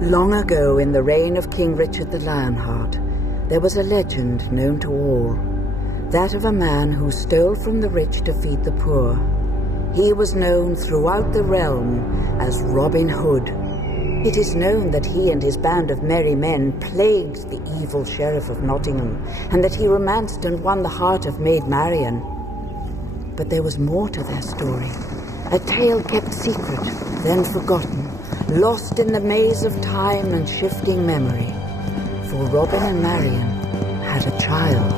Long ago, in the reign of King Richard the Lionheart, there was a legend known to all, that of a man who stole from the rich to feed the poor. He was known throughout the realm as Robin Hood. It is known that he and his band of merry men plagued the evil Sheriff of Nottingham, and that he romanced and won the heart of Maid Marian. But there was more to their story, a tale kept secret, then forgotten, lost in the maze of time and shifting memory. For Robin and Marian had a child.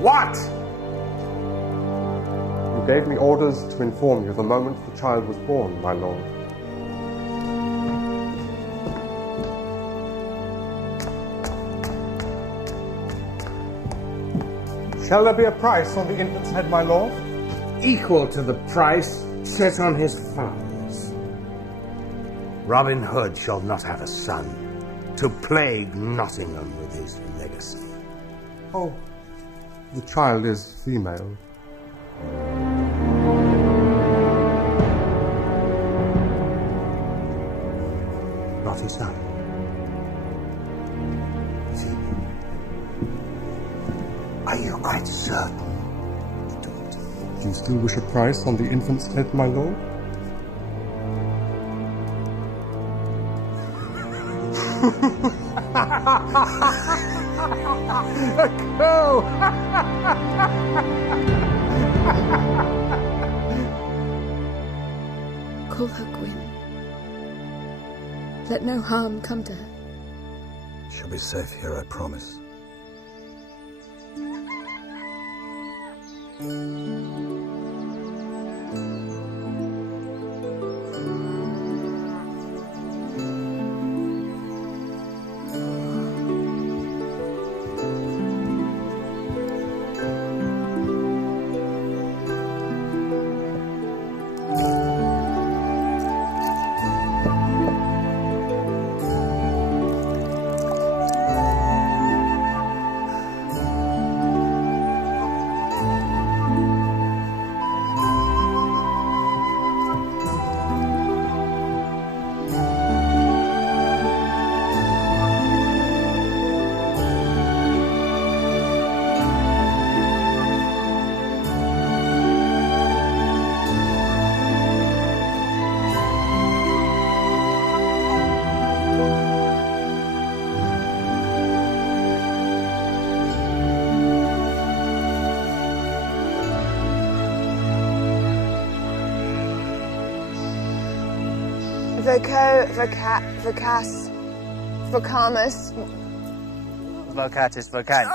What? You gave me orders to inform you the moment the child was born, my lord. Shall there be a price on the infant's head, my lord? Equal to the price set on his father's. Robin Hood shall not have a son to plague Nottingham with his legacy. Oh, the child is female. Not his son. Is he? Are you quite certain? Do you still wish a price on the infant's head, my lord? A cow! Call her Gwyn. Let no harm come to her. She'll be safe here, I promise. Vocas, Vocamus. Vocatus Vocans.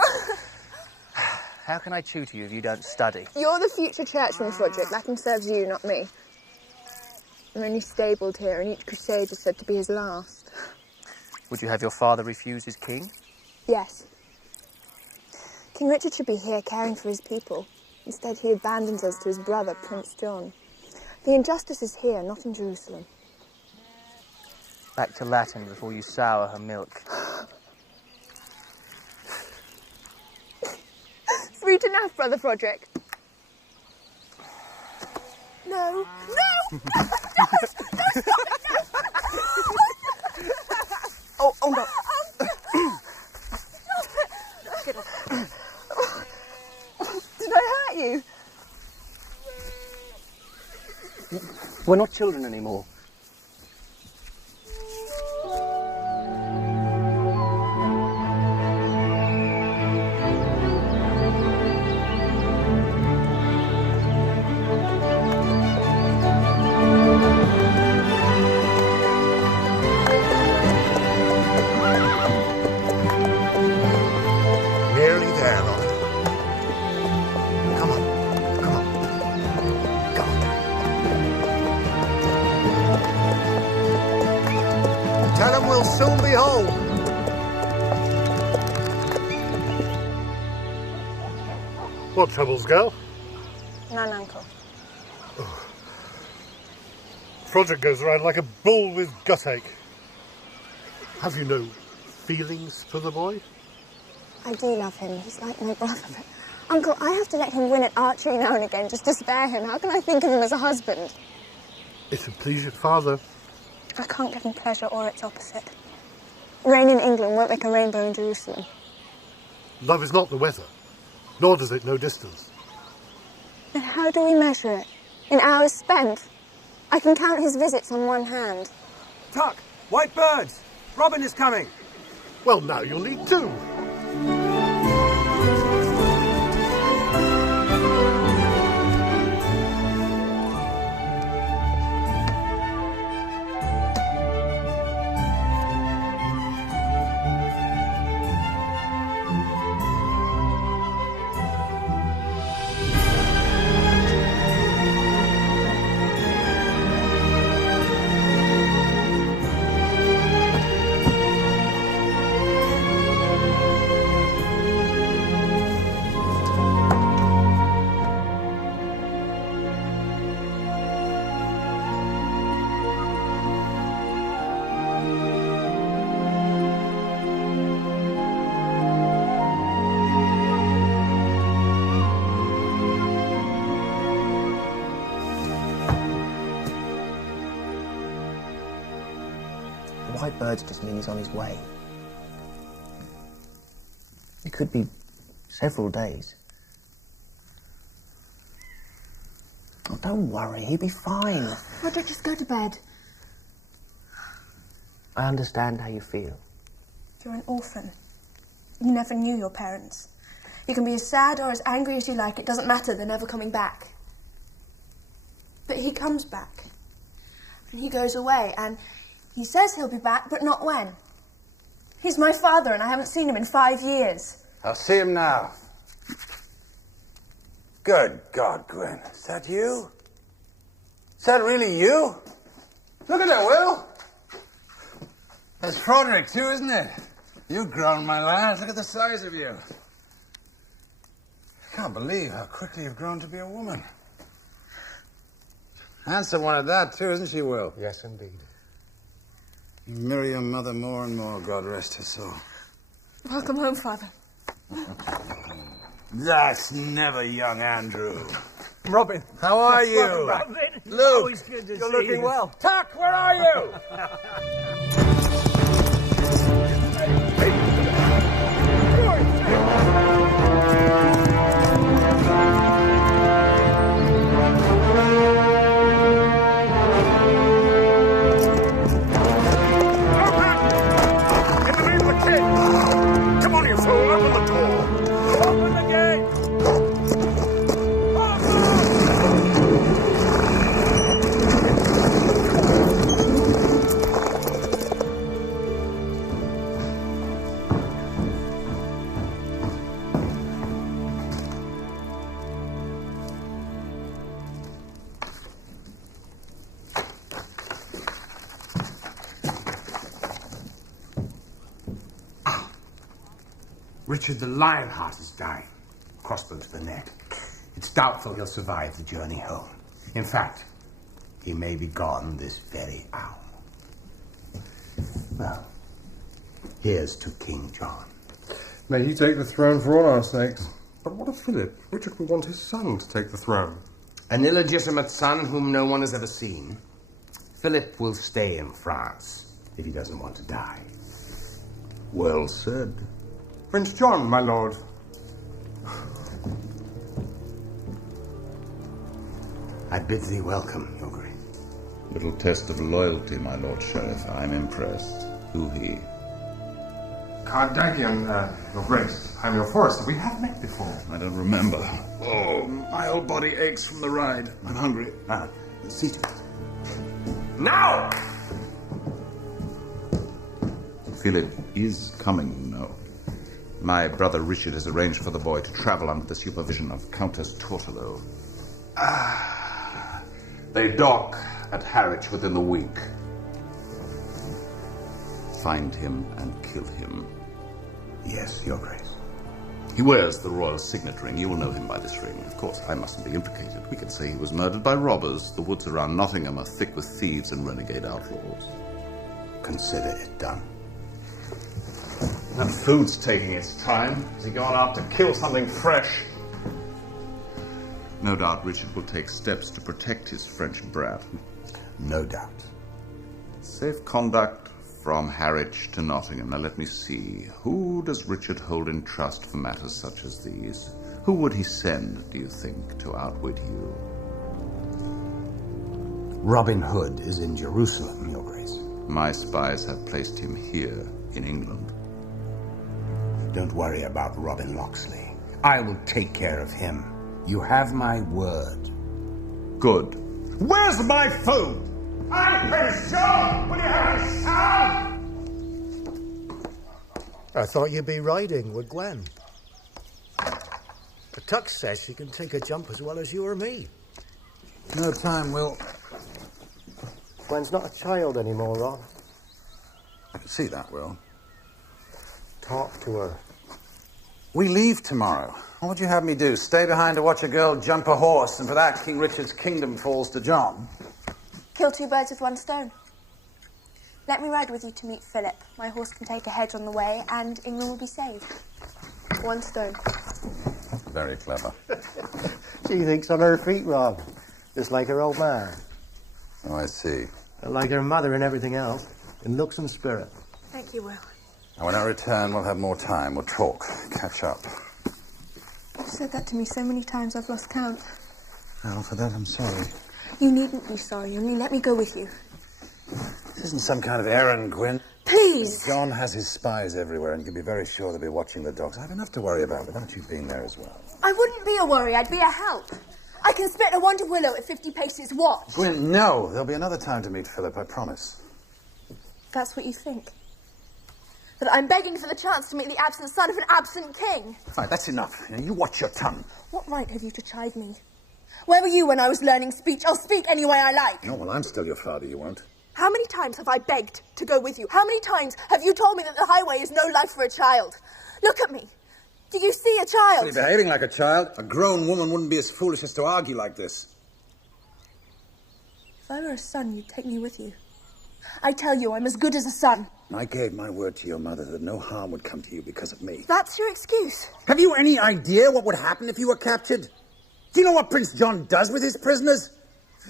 How can I tutor you if you don't study? You're the future churchman, Froderick. Latin serves you, not me. I'm only stabled here, and each crusade is said to be his last. Would you have your father refuse his king? Yes. King Richard should be here caring for his people. Instead, he abandons us to his brother, Prince John. The injustice is here, not in Jerusalem. Back to Latin before you sour her milk. Sweet enough, Brother Froderick. No. No! No! Stop it! No! Oh no. Did I hurt you? We're not children anymore. You'll soon be home. What troubles, girl? None, Uncle. Froderick goes around like a bull with guttache. Have you no feelings for the boy? I do love him. He's like my brother. But, Uncle, I have to let him win at archery now and again just to spare him. How can I think of him as a husband? It would please your father. I can't give him pleasure or its opposite. Rain in England won't make a rainbow in Jerusalem. Love is not the weather, nor does it know distance. Then how do we measure it? In hours spent? I can count his visits on one hand. Tuck, white birds. Robin is coming. Well, now you'll need two. White birds just mean he's on his way. It could be several days. Oh, don't worry, he'll be fine. Roderick, just go to bed. I understand how you feel. You're an orphan. You never knew your parents. You can be as sad or as angry as you like. It doesn't matter. They're never coming back. But he comes back. And he goes away. And he says he'll be back, but not when. He's my father, and I haven't seen him in 5 years. I'll see him now. Good God, Gwen. Is that you? Is that really you? Look at that, Will. That's Froderick, too, isn't it? You've grown, my lad. Look at the size of you. I can't believe how quickly you've grown to be a woman. Handsome one at that, too, isn't she, Will? Yes, indeed. You mirror your mother more and more, God rest her soul. Welcome home, Father. That's never young Andrew. Robin. How are you? Welcome back. Luke. Always good to You're looking well. Tuck, where are you? Come on, you fool, open the door. Open the gate. Richard the Lionheart is dying. Crossbow to the neck. It's doubtful he'll survive the journey home. In fact, he may be gone this very hour. Well, here's to King John. May he take the throne for all our sakes. But what of Philip? Richard will want his son to take the throne. An illegitimate son whom no one has ever seen. Philip will stay in France if he doesn't want to die. Well said. Prince John, my lord. I bid thee welcome, your grace. Little test of loyalty, my lord sheriff. I'm impressed. Who he? Cardagian, your grace. I'm your forester. We have met before. I don't remember. Oh, my whole body aches from the ride. I'm hungry. See to it. Now! Philip is coming, you know. My brother Richard has arranged for the boy to travel under the supervision of Countess Tortolo. They dock at Harwich within the week. find him and kill him. Yes, Your Grace. He wears the royal signet ring. You will know him by this ring. Of course, I mustn't be implicated. We can say he was murdered by robbers. The woods around Nottingham are thick with thieves and renegade outlaws. Consider it done. That food's taking its time. Has he gone out to kill something fresh? No doubt Richard will take steps to protect his French brat. No doubt. Safe conduct from Harwich to Nottingham. Now let me see. Who does Richard hold in trust for matters such as these? Who would he send, do you think, to outwit you? Robin Hood is in Jerusalem, Your Grace. My spies have placed him here in England. Don't worry about Robin Locksley. I will take care of him. You have my word. Good. Where's my food? I'm Prince John! Will you have a shower? I thought you'd be riding with Gwen. The Tux says she can take a jump as well as you or me. No time, Will. Gwen's not a child anymore, Ron. I can see that, Will. Talk to her. We leave tomorrow. What would you have me do? Stay behind to watch a girl jump a horse, and for that, King Richard's kingdom falls to John? Kill two birds with one stone. Let me ride with you to meet Philip. My horse can take a hedge on the way, and England will be saved. One stone. Very clever. She thinks on her feet, Rob. Just like her old man. Oh, I see. Like her mother and everything else. In looks and spirit. Thank you, Will. And when I return, we'll have more time. We'll talk, catch up. You've said that to me so many times I've lost count. Well, for that, I'm sorry. You needn't be sorry, only let me go with you. This isn't some kind of errand, Gwen. Please! John has his spies everywhere, and you can be very sure they'll be watching the dogs. I have enough to worry about without you being there as well. I wouldn't be a worry, I'd be a help. I can split a wonder willow at 50 paces. Watch. Gwen, no. There'll be another time to meet Philip, I promise. That's what you think? That I'm begging for the chance to meet the absent son of an absent king? Right, that's enough. You watch your tongue. What right have you to chide me? Where were you when I was learning speech? I'll speak any way I like. No, well, I'm still your father, you won't. How many times have I begged to go with you? How many times have you told me that the highway is no life for a child? Look at me. Do you see a child? You're behaving like a child. A grown woman wouldn't be as foolish as to argue like this. If I were a son, you'd take me with you. I tell you, I'm as good as a son. I gave my word to your mother that no harm would come to you because of me. That's your excuse. Have you any idea what would happen if you were captured? Do you know what Prince John does with his prisoners?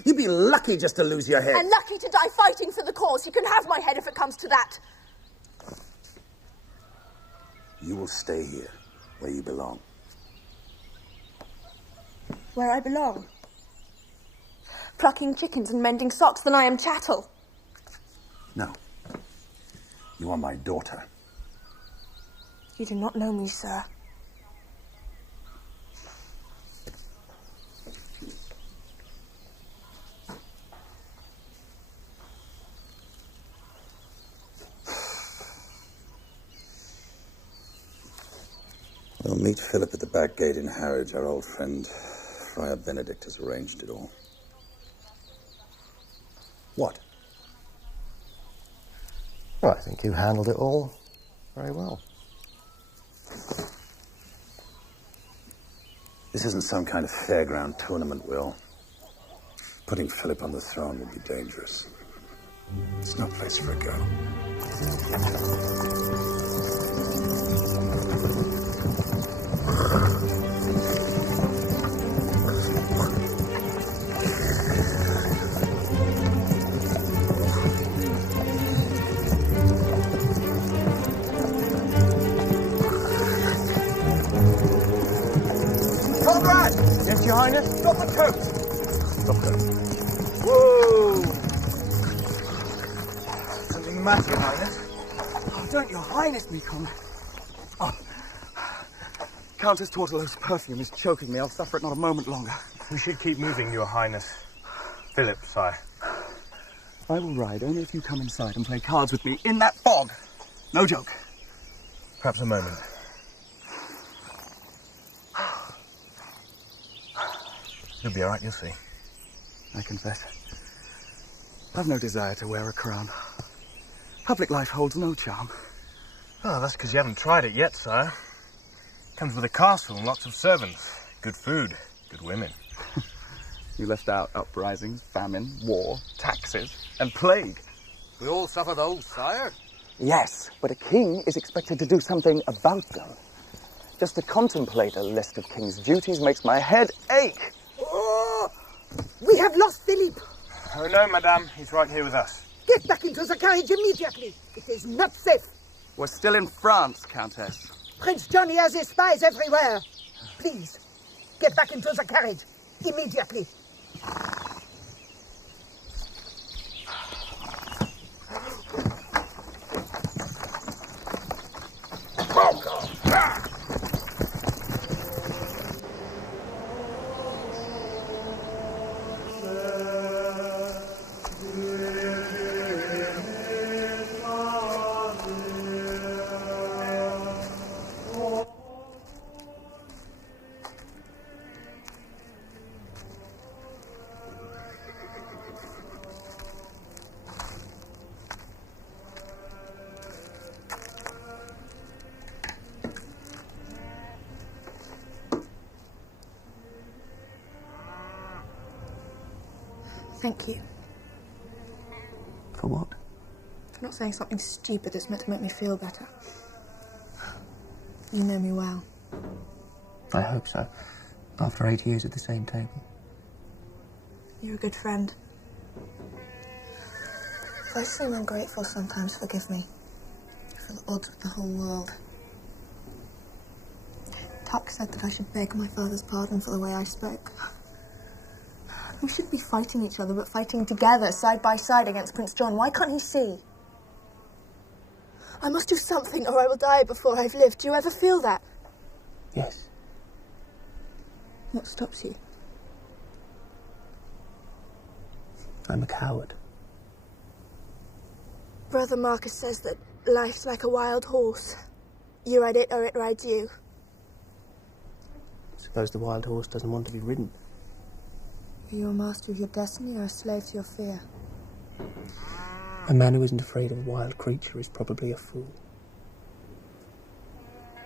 You'd be lucky just to lose your head. And lucky to die fighting for the cause. You can have my head if it comes to that. You will stay here, where you belong. Where I belong. Plucking chickens and mending socks, then I am chattel. No. You are my daughter. You do not know me, sir. We'll meet Philip at the back gate in Harwich. Our old friend, Friar Benedict, has arranged it all. What? Well, I think you handled it all very well. This isn't some kind of fairground tournament, Will. Putting Philip on the throne would be dangerous. It's no place for a girl. Yes, Your Highness? Stop the coat! Stop it. Whoa! Something the matter, Your Highness? Oh, don't Your Highness be calm. Oh. Countess Tortolot's perfume is choking me. I'll suffer it not a moment longer. We should keep moving, Your Highness. Philip, sire. I will ride only if you come inside and play cards with me in that fog. No joke. Perhaps a moment. You'll be all right, you'll see. I confess. I've no desire to wear a crown. Public life holds no charm. Oh, that's because you haven't tried it yet, sire. Comes with a castle and lots of servants. Good food, good women. You left out uprisings, famine, war, taxes, and plague. We all suffer those, sire. Yes, but a king is expected to do something about them. Just to contemplate a list of king's duties makes my head ache. Oh, we have lost Philippe. Oh no, madame, he's right here with us. Get back into the carriage immediately. It is not safe. We're still in France, Countess. Prince Johnny has his spies everywhere. Please, get back into the carriage immediately. Thank you. For what? For not saying something stupid that's meant to make me feel better. You know me well. I hope so. After 8 years at the same table. You're a good friend. If I seem ungrateful sometimes, forgive me. I feel at odds with the whole world. Tuck said that I should beg my father's pardon for the way I spoke. We shouldn't be fighting each other, but fighting together, side by side, against Prince John. Why can't he see? I must do something, or I will die before I've lived. Do you ever feel that? Yes. What stops you? I'm a coward. Brother Marcus says that life's like a wild horse. You ride it, or it rides you. Suppose the wild horse doesn't want to be ridden. Are you a master of your destiny or a slave to your fear? A man who isn't afraid of a wild creature is probably a fool.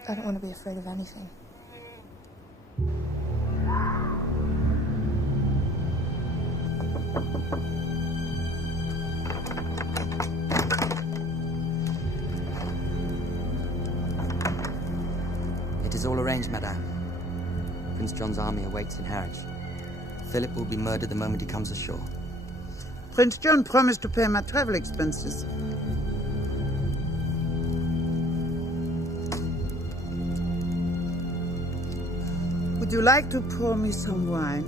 I don't want to be afraid of anything. It is all arranged, madame. Prince John's army awaits in Harwich. Philip will be murdered the moment he comes ashore. Prince John promised to pay my travel expenses. Would you like to pour me some wine?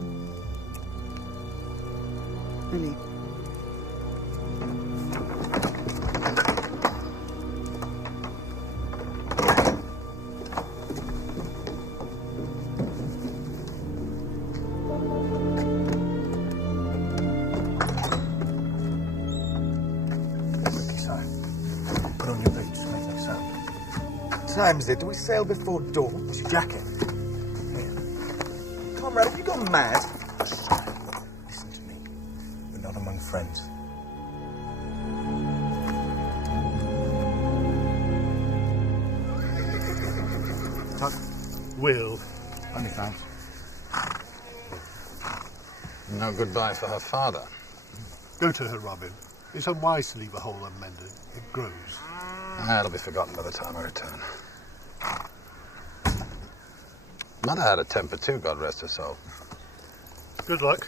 Really? Time is it? Do we sail before dawn? What's your jacket? Here. Comrade, have you gone mad? Listen to me. We're not among friends. Tuck. Will. Many thanks. No goodbye for her father. Go to her, Robin. It's unwise to leave a hole unmended. It grows. That'll be forgotten by the time I return. Mother had a temper too, God rest her soul. Good luck.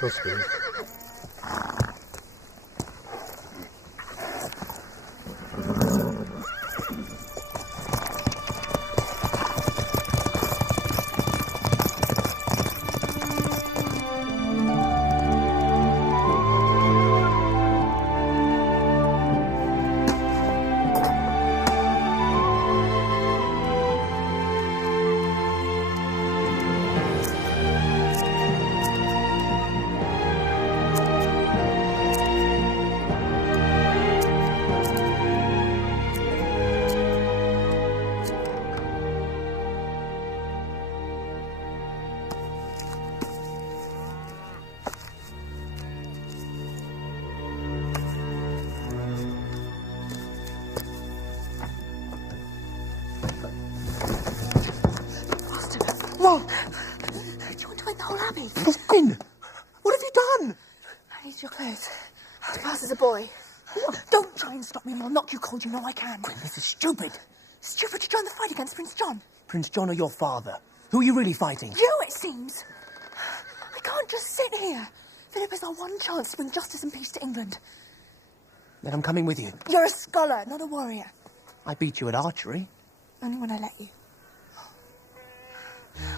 Godspeed. No! Do you want to wake the whole abbey? Gwyn! What have you done? I need your clothes. To pass as a boy. Don't try and stop me or I'll knock you cold. You know I can. Gwyn, this is stupid. Stupid to join the fight against Prince John. Prince John or your father? Who are you really fighting? You, it seems. I can't just sit here. Philip is our one chance to bring justice and peace to England. Then I'm coming with you. You're a scholar, not a warrior. I beat you at archery. Only when I let you.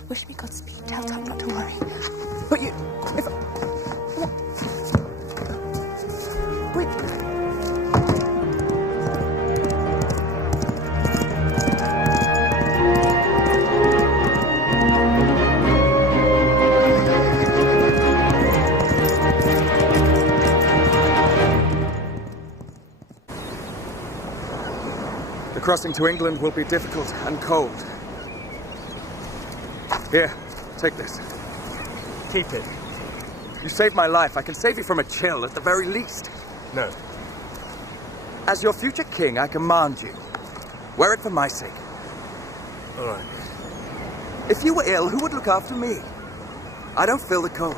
Wish me Godspeed. Tell Tom not to worry. But you... Wait. The crossing to England will be difficult and cold. Here, take this. Keep it. You saved my life. I can save you from a chill at the very least. No. As your future king, I command you. Wear it for my sake. All right. If you were ill, who would look after me? I don't feel the cold.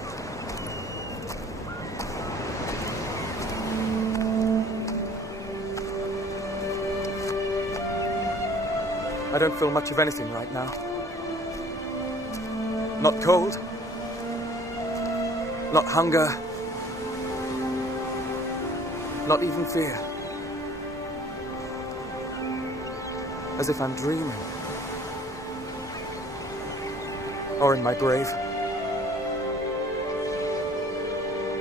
I don't feel much of anything right now. Not cold. Not hunger. Not even fear. As if I'm dreaming. Or in my grave.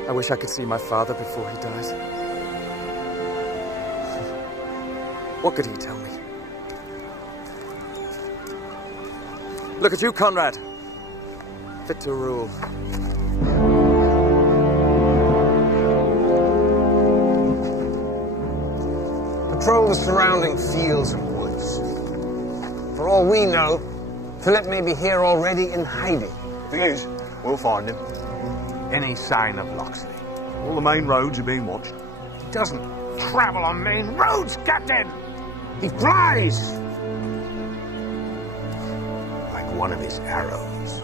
I wish I could see my father before he dies. What could he tell me? Look at you, Conrad. Fit to rule. Patrol the surrounding fields and woods. For all we know, Philip may be here already in hiding. Thing is, we'll find him. Any sign of Locksley? All the main roads are being watched. He doesn't travel on main roads, Captain! He flies! Like one of his arrows.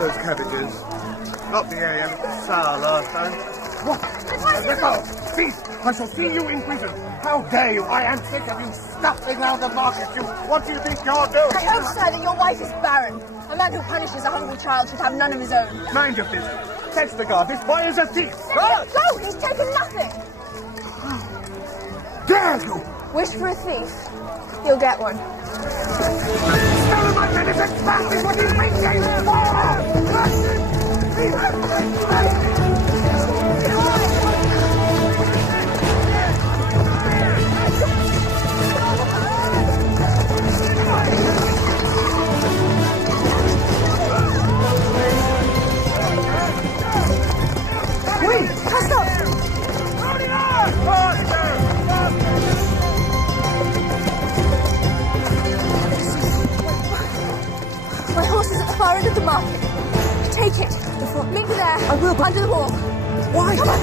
Those cabbages. Not the AM, sour last time. What? Let go! Thief! I shall see you in prison! How dare you! I am sick of you stuffing around the market! What do you think you're doing? I hope, sir, that your wife is barren. A man who punishes a hungry child should have none of his own. Mind your business. Catch the guard. This boy is a thief! Go! Go! He's taken nothing! Dare you! Wish for a thief. You'll get one. None of my men is exactly what he's thinking! Wait! Cast up! My horse is at the far end of the market. Take it. Meet me there. I will. Under the wall. Why? Come on.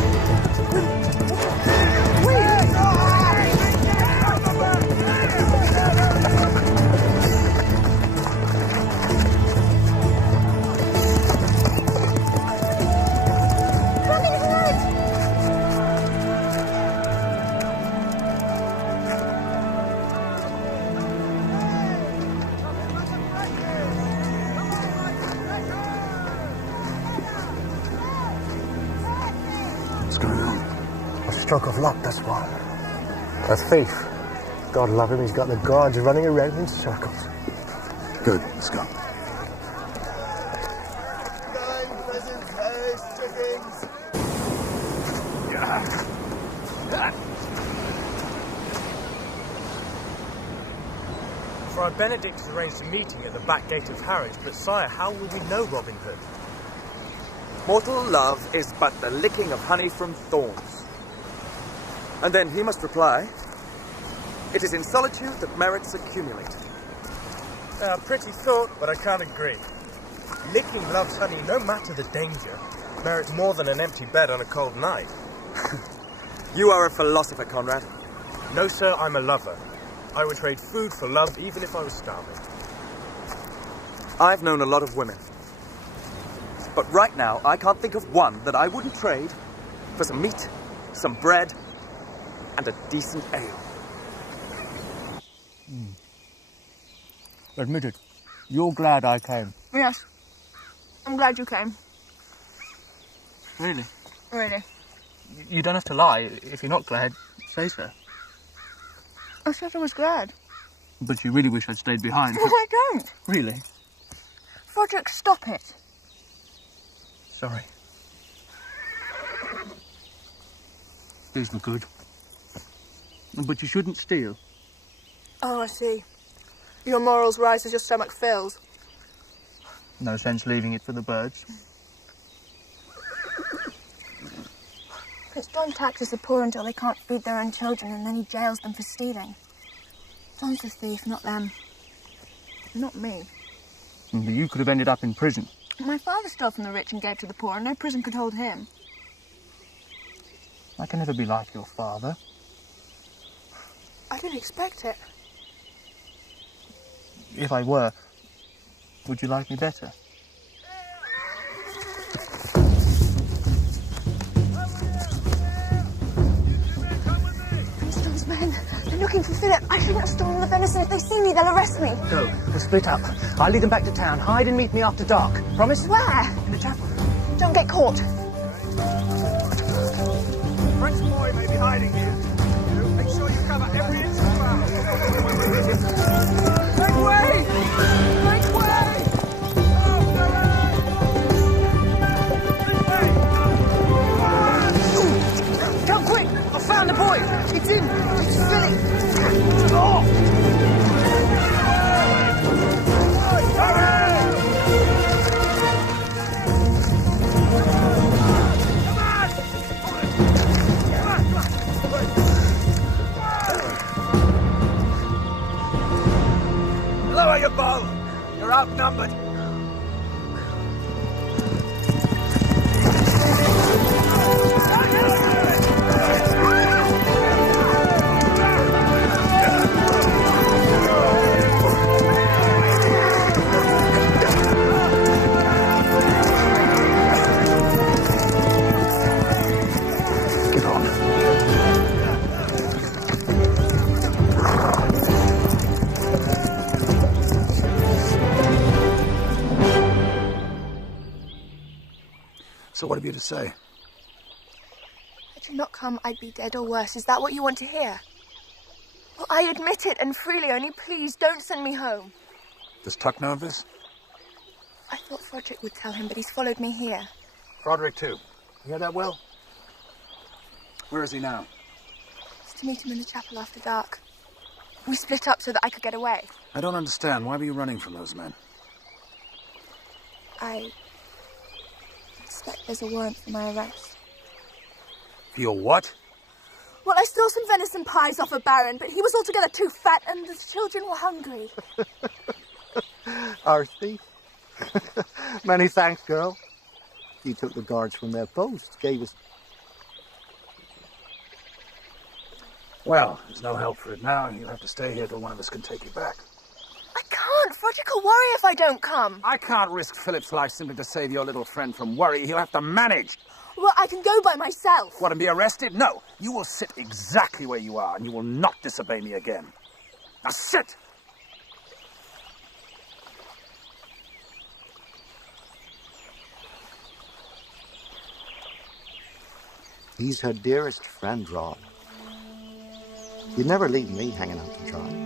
stroke of luck, this one. A thief. God love him, he's got the guards running around in circles. Good, let's go. Friar Benedict has arranged a meeting at the back gate of Harwich, but sire, how will we know Robin Hood? Mortal love is but the licking of honey from thorns. And then he must reply, "It is in solitude that merits accumulate." Pretty thought, but I can't agree. Licking love's honey, no matter the danger, merits more than an empty bed on a cold night. You are a philosopher, Conrad. No, sir, I'm a lover. I would trade food for love even if I was starving. I've known a lot of women. But right now, I can't think of one that I wouldn't trade for some meat, some bread, and a decent ale. Admit it. You're glad I came. Yes. I'm glad you came. Really? Really. You don't have to lie. If you're not glad, say so. I said I was glad. But you really wish I'd stayed behind. Well, I don't. Really? Froderick, stop it. Sorry. Please look good. But you shouldn't steal. Oh, I see. Your morals rise as your stomach fills. No sense leaving it for the birds. Prince John taxes the poor until they can't feed their own children, and then he jails them for stealing. John's the thief, not them. Not me. But you could have ended up in prison. My father stole from the rich and gave to the poor, and no prison could hold him. I can never be like your father. I didn't expect it. If I were, would you like me better? Prince John's men, they're looking for Philip. I shouldn't have stolen the venison. If they see me, they'll arrest me. Go. We'll split up. I'll lead them back to town. Hide and meet me after dark. Promise? Where? In the chapel. Don't get caught. French boy may be hiding here. Make sure you cover every inch of the ground. Make way! Make way! Come quick! I found the boy! It's him! It's Philip! Oh! Lower your bow. You're outnumbered. Get on. So what have you to say? Had you not come, I'd be dead or worse. Is that what you want to hear? Well, I admit it, and freely, only please don't send me home. Does Tuck know of this? I thought Froderick would tell him, but he's followed me here. Froderick, too. You hear that, Will? Where is he now? It's to meet him in the chapel after dark. We split up so that I could get away. I don't understand. Why were you running from those men? I suspect there's a warrant for my arrest. For your what? Well, I stole some venison pies off a baron, but he was altogether too fat and the children were hungry. Our thief. Many thanks, girl. You took the guards from their posts, gave us... Well, there's no help for it now. You'll have to stay here till one of us can take you back. I can't. Froderick will worry if I don't come. I can't risk Philip's life simply to save your little friend from worry. He'll have to manage. Well, I can go by myself. What, and be arrested? No. You will sit exactly where you are, and you will not disobey me again. Now sit! He's her dearest friend, Rob. You'd never leave me hanging out to dry.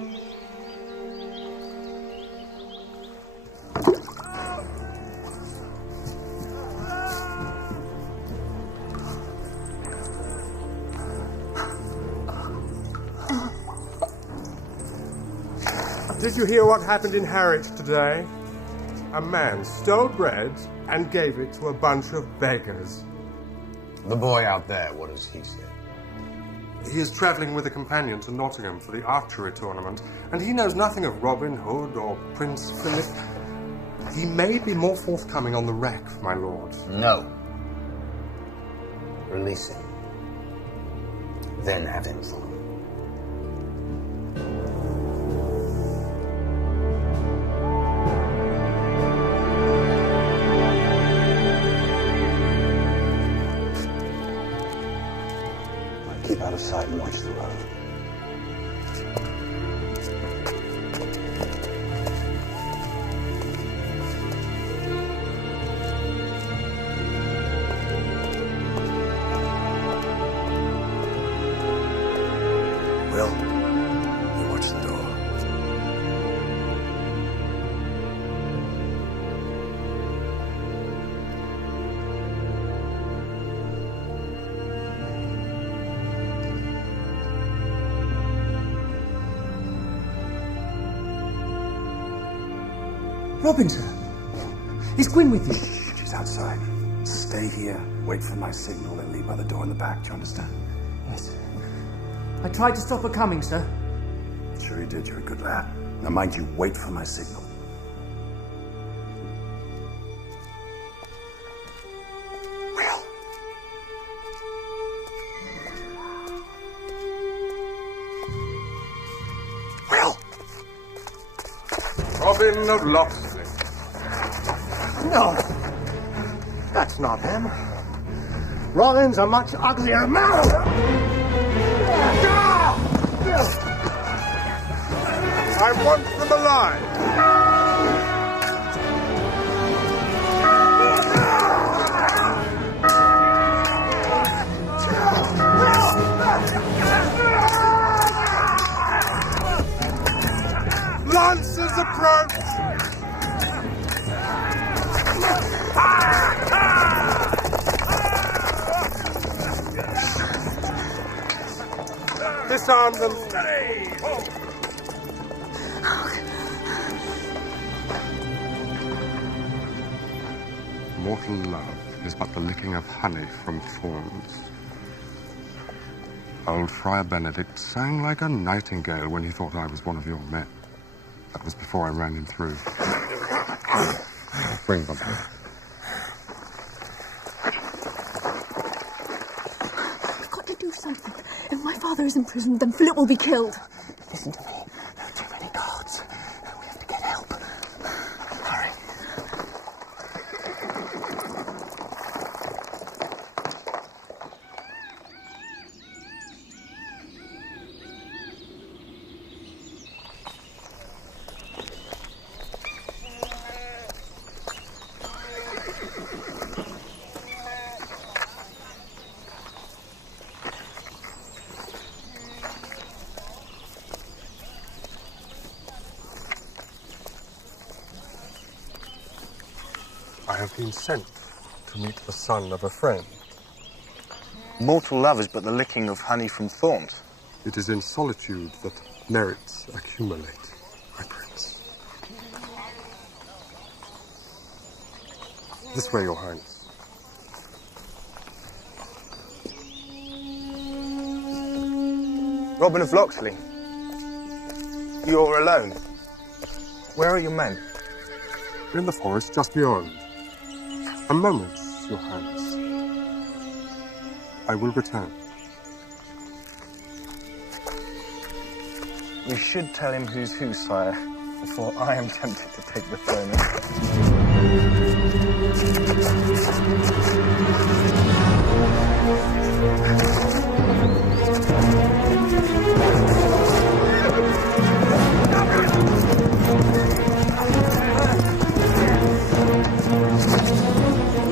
Did you hear what happened in Harwich today? A man stole bread and gave it to a bunch of beggars. The boy out there, what does he say? He is travelling with a companion to Nottingham for the archery tournament, and he knows nothing of Robin Hood or Prince Philip. He may be more forthcoming on the wreck, my lord. No. Release him. Then have him for. Keep out of sight and watch the road. Will, you watch the door. Robin, sir. Is Gwyn with you? She's outside. Stay here, wait for my signal, and leave by the door in the back. Do you understand? Yes. I tried to stop her coming, sir. Sure you did. You're a good lad. Now mind you, wait for my signal. Robin of Locksley. No, that's not him. Robin's a much uglier man. I want them alive. Lancers approach! Disarm them. Mortal love is but the licking of honey from thorns. Old Friar Benedict sang like a nightingale when he thought I was one of your men. That was before I ran him through. Bring them. We've got to do something. If my father is in prison, then Philip will be killed. Listen to me. There are too many guards. We have to get help. Hurry. I have been sent to meet the son of a friend. Mortal love is but the licking of honey from thorns. It is in solitude that merits accumulate, my prince. This way, your highness. Robin of Locksley. You're alone. Where are your men? In the forest just beyond. A moment, your highness. I will return. You should tell him who's who, sire, before I am tempted to take the throne.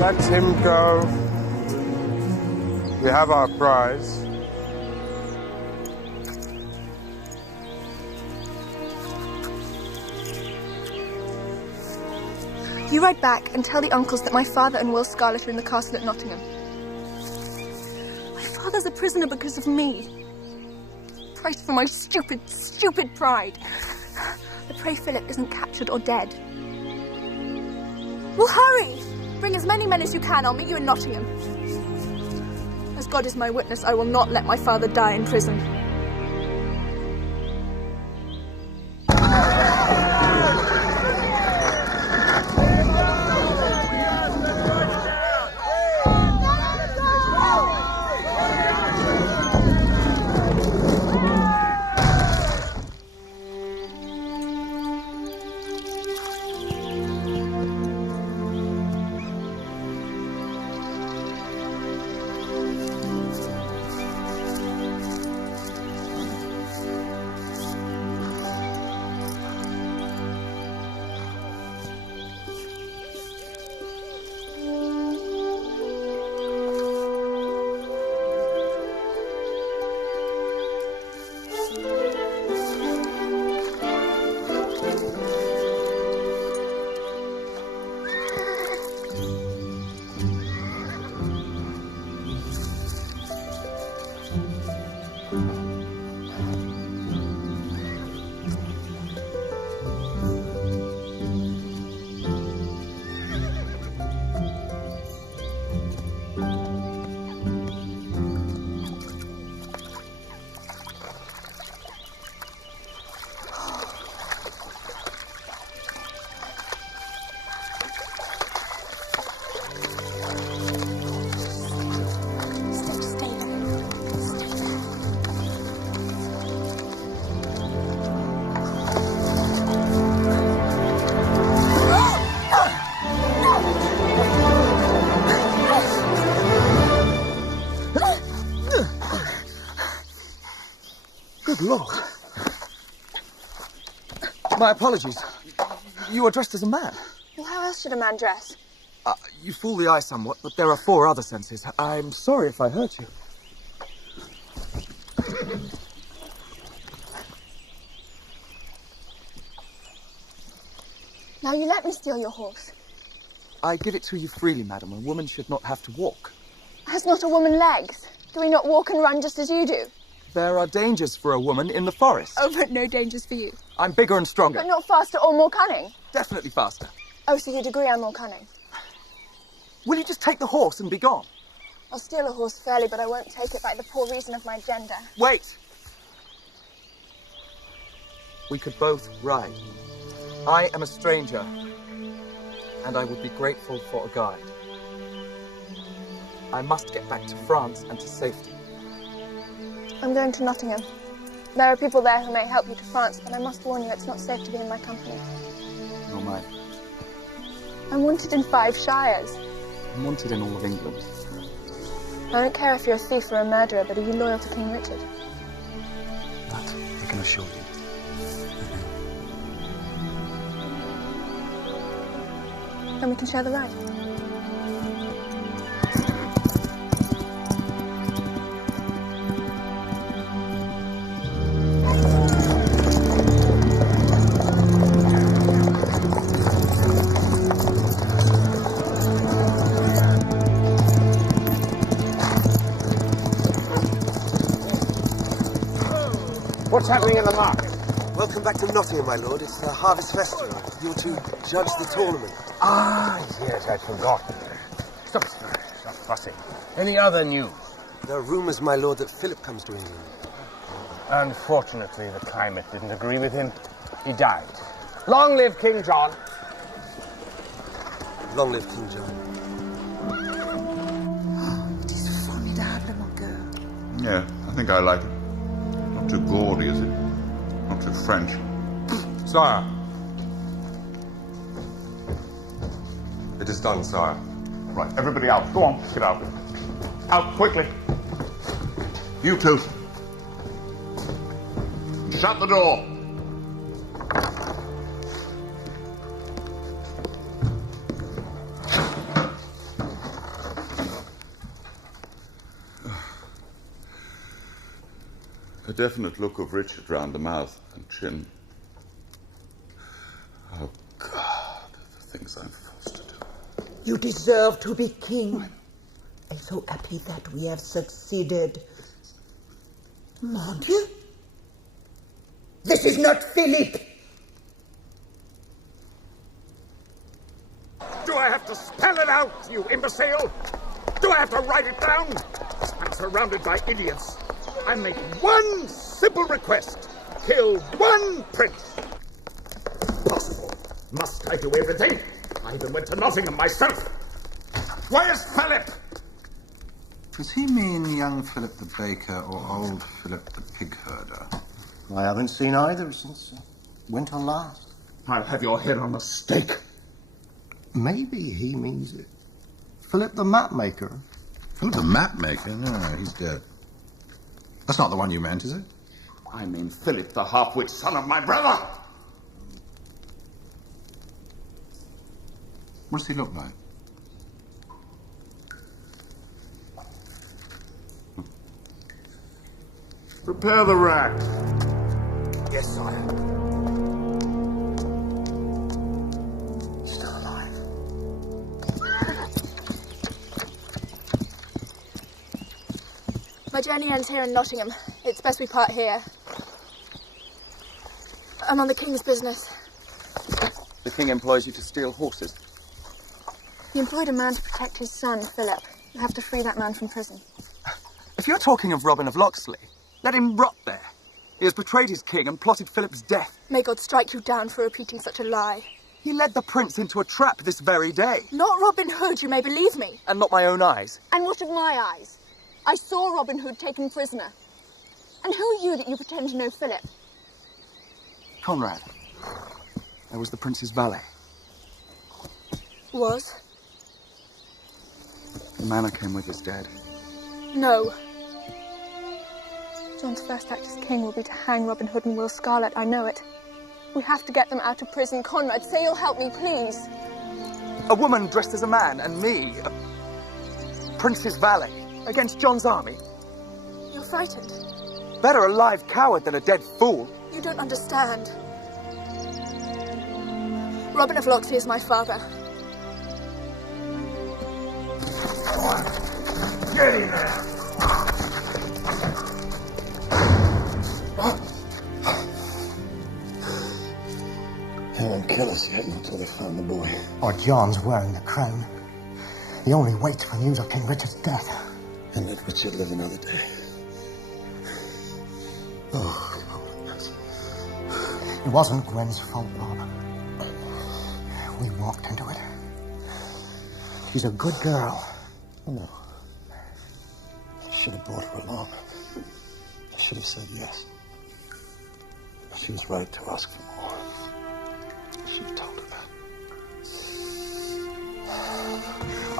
Let him go. We have our prize. You ride back and tell the uncles that my father and Will Scarlet are in the castle at Nottingham. My father's a prisoner because of me. Price for my stupid, stupid pride. I pray Philip isn't captured or dead. Well, hurry! Bring as many men as you can. I'll meet you in Nottingham. As God is my witness, I will not let my father die in prison. Good Lord. My apologies. You are dressed as a man. Well, how else should a man dress? You fool the eye somewhat, but there are 4 other senses. I'm sorry if I hurt you. Now you let me steal your horse. I give it to you freely, madam. A woman should not have to walk. Has not a woman legs? Do we not walk and run just as you do? There are dangers for a woman in the forest. Oh, but no dangers for you. I'm bigger and stronger. But not faster or more cunning? Definitely faster. Oh, so you'd agree I'm more cunning? Will you just take the horse and be gone? I'll steal a horse fairly, but I won't take it by the poor reason of my gender. Wait! We could both ride. I am a stranger, and I would be grateful for a guide. I must get back to France and to safety. I'm going to Nottingham. There are people there who may help you to France, but I must warn you it's not safe to be in my company. Nor mine. I'm wanted in 5 shires. I'm wanted in all of England. I don't care if you're a thief or a murderer, but are you loyal to King Richard? That I can assure you. Then we can share the ride. What's happening in the market? Welcome back to Nottingham, my lord. It's the Harvest Festival. You're to judge the tournament. Ah, yes, I'd forgotten. Stop fussing. Any other news? There are rumours, my lord, that Philip comes to England. Unfortunately, the climate didn't agree with him. He died. Long live King John. Long live King John. It is formidable, mon cœur. Yeah, I think I like it. Not too gaudy, is it? Not too French. Sire. It is done, sire. Right, everybody out. Go on, get out. Out, quickly. You two. Shut the door. definite look of Richard round the mouth and chin. Oh, God, the things I'm forced to do. You deserve to be king. I'm so happy that we have succeeded. Mon Dieu! This is not Philip! Do I have to spell it out, you imbecile? Do I have to write it down? I'm surrounded by idiots. I make one simple request. Kill one prince. Possible. Must I do everything? I even went to Nottingham myself. Where's Philip? Does he mean young Philip the baker or old Philip the pig herder? I haven't seen either since winter last. I'll have your head on a stake. Maybe he means it. Philip the map maker. Philip the map maker? No, he's dead. That's not the one you meant, is it? I mean Philip, the half-wit son of my brother. What does he look like? Prepare the rack. Yes, sire. Still alive. My journey ends here in Nottingham. It's best we part here. I'm on the king's business. The king employs you to steal horses. He employed a man to protect his son, Philip. You have to free that man from prison. If you're talking of Robin of Locksley, let him rot there. He has betrayed his king and plotted Philip's death. May God strike you down for repeating such a lie. He led the prince into a trap this very day. Not Robin Hood, you may believe me. And not my own eyes. And what of my eyes? I saw Robin Hood taken prisoner. And who are you that you pretend to know Philip? Conrad. I was the prince's valet. Was? The man I came with is dead. No. John's first act as king will be to hang Robin Hood and Will Scarlet, I know it. We have to get them out of prison. Conrad, say you'll help me, please. A woman dressed as a man, and me, a prince's valet, against John's army. You're frightened. Better a live coward than a dead fool. You don't understand. Robin of Locksley is my father. Come on. Get in there. They won't kill us yet until they find the boy. Or John's wearing the crown. He only waits for news of King Richard's death. And let Richard live another day. Oh, it wasn't Gwen's fault, Rob. We walked into it. She's a good girl. Oh, no. I should have brought her along. I should have said yes. She was right to ask for more. I should have told her that.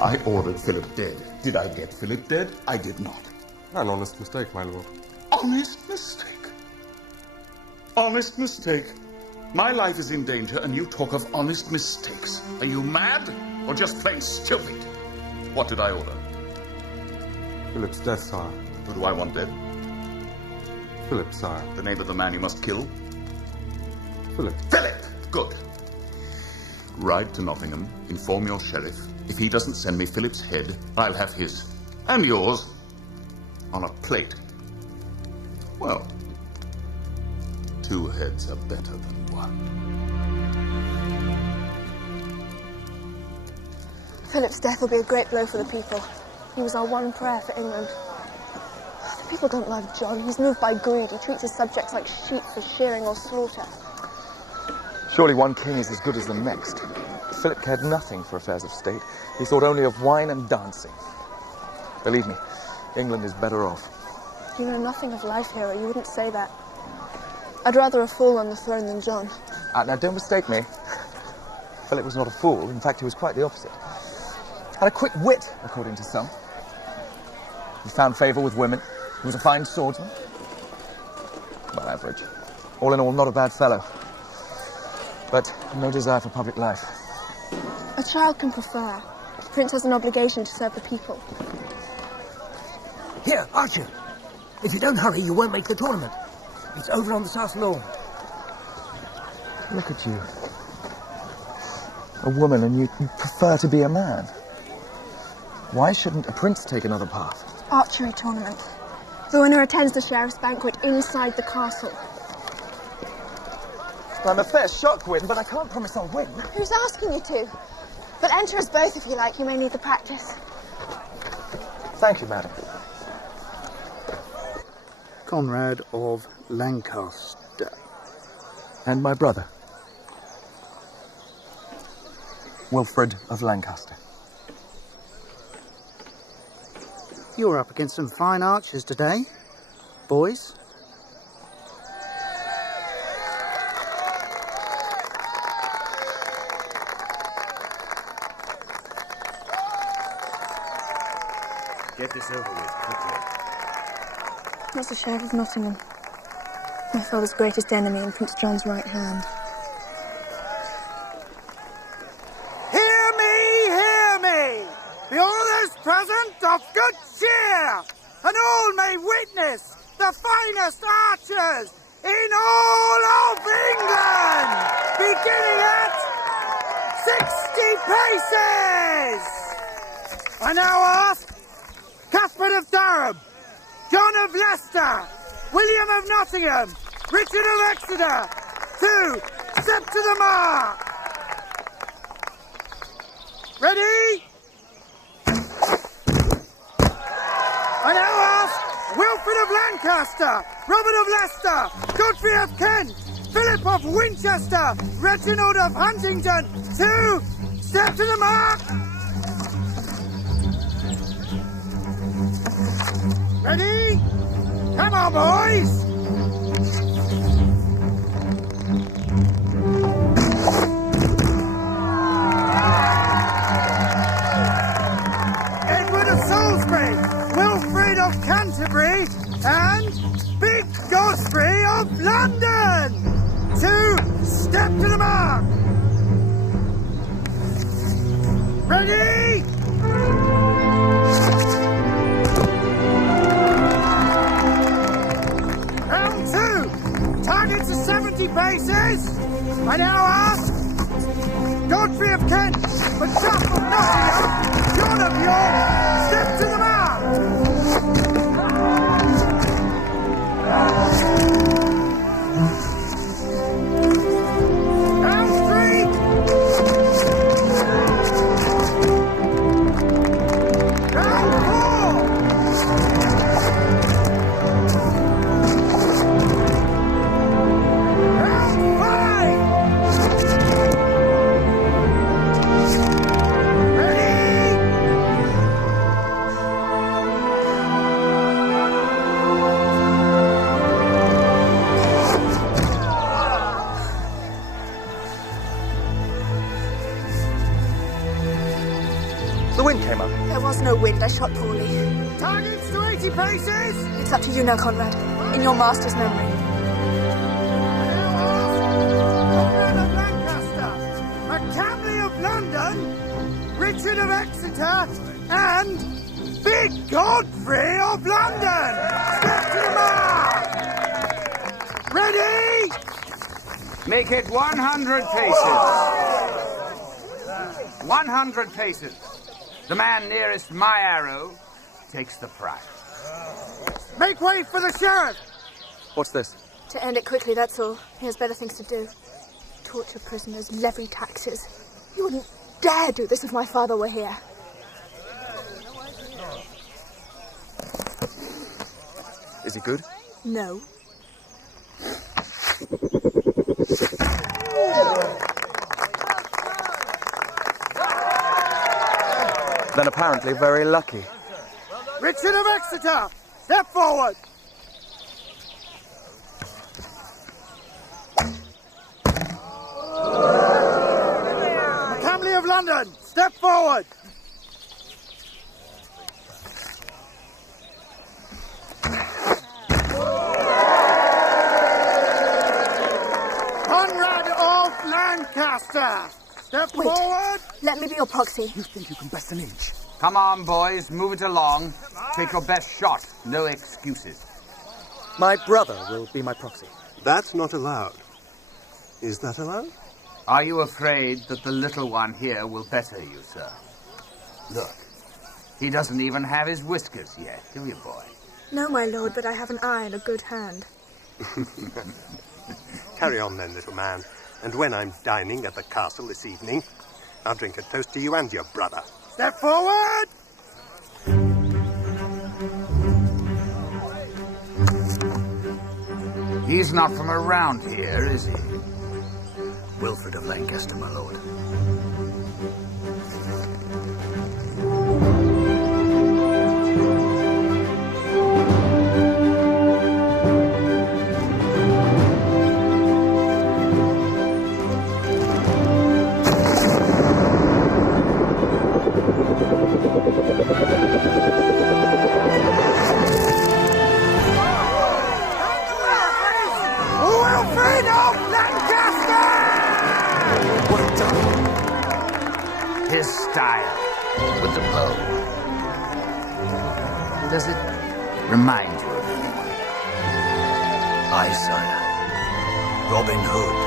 I ordered Philip dead. Did I get Philip dead? I did not. An honest mistake, my lord. Honest mistake? Honest mistake? My life is in danger and you talk of honest mistakes. Are you mad or just plain stupid? What did I order? Philip's death, sire. Who do I want dead? Philip, sire. The name of the man you must kill? Philip. Philip! Good. Ride to Nottingham, inform your sheriff. If he doesn't send me Philip's head, I'll have his. And yours. On a plate. Well, 2 heads are better than 1. Philip's death will be a great blow for the people. He was our one prayer for England. The people don't love John. He's moved by greed. He treats his subjects like sheep for shearing or slaughter. Surely one king is as good as the next. Philip cared nothing for affairs of state. He thought only of wine and dancing. Believe me, England is better off. You know nothing of life, hero. You wouldn't say that. I'd rather a fool on the throne than John. Now, don't mistake me. Philip was not a fool. In fact, he was quite the opposite. Had a quick wit, according to some. He found favour with women. He was a fine swordsman. About average. All in all, not a bad fellow. But no desire for public life. A child can prefer. The prince has an obligation to serve the people. Here, Archer. If you don't hurry, you won't make the tournament. It's over on the south lawn. Look at you. A woman, and you prefer to be a man. Why shouldn't a prince take another path? Archery tournament. The winner attends the sheriff's banquet inside the castle. I'm a fair shot, Gwyn, but I can't promise I'll win. Who's asking you to? But enter us both if you like. You may need the practice. Thank you, madam. Conrad of Lancaster. And my brother, Wilfred of Lancaster. You're up against some fine archers today, boys. Get this over with, quickly. That's the Sheriff of Nottingham. My father's greatest enemy and Prince John's right hand. Hear me! Be all those present of good cheer, and all may witness the finest archers in all of England, beginning at 60 paces! I now ask Cuthbert of Durham, John of Leicester, William of Nottingham, Richard of Exeter, to step to the mark. Ready? I now ask Wilfred of Lancaster, Robert of Leicester, Godfrey of Kent, Philip of Winchester, Reginald of Huntingdon, to step to the mark. Ready? Come on, boys! Edward of Salisbury, Wilfrid of Canterbury, and Big Godfrey of London! To step to the mark! Ready? Round two. Targets are 70 paces. I now ask Godfrey of Kent, Macduff of Nottingham, John of York, step to the mark. Round three. Round four. Round five. Ready? The wind came up. There was no wind. I shot poorly. Targets to 80 paces. It's up to you now, Conrad. In your master's memory. Conrad of Lancaster, Macamley of London, Richard of Exeter, and Big Godfrey of London. Step to the mark. Ready? Make it 100 paces. 100 paces. The man nearest my arrow takes the prize. Make way for the sheriff. What's this? To end it quickly, that's all. He has better things to do. Torture prisoners, levy taxes. You wouldn't dare do this if my father were here. Is he good? No. Then apparently very lucky. Richard of Exeter, step forward. Macamley of London, step forward. Conrad of Lancaster, step Wait. forward. Let me be your proxy. You think you can best an inch? Come on, boys, move it along. Take your best shot. No excuses. My brother will be my proxy. That's not allowed. Is that allowed? Are you afraid that the little one here will better you, sir? Look, he doesn't even have his whiskers yet, do you, boy? No, my lord, but I have an eye and a good hand. Carry on then, little man. And when I'm dining at the castle this evening, I'll drink a toast to you and your brother. Step forward! He's not from around here, is he? Wilfred of Lancaster, my lord. Wilfred of Lancaster! Well done. His style with the bow. Does it remind you of anyone? Aye, sire. Robin Hood.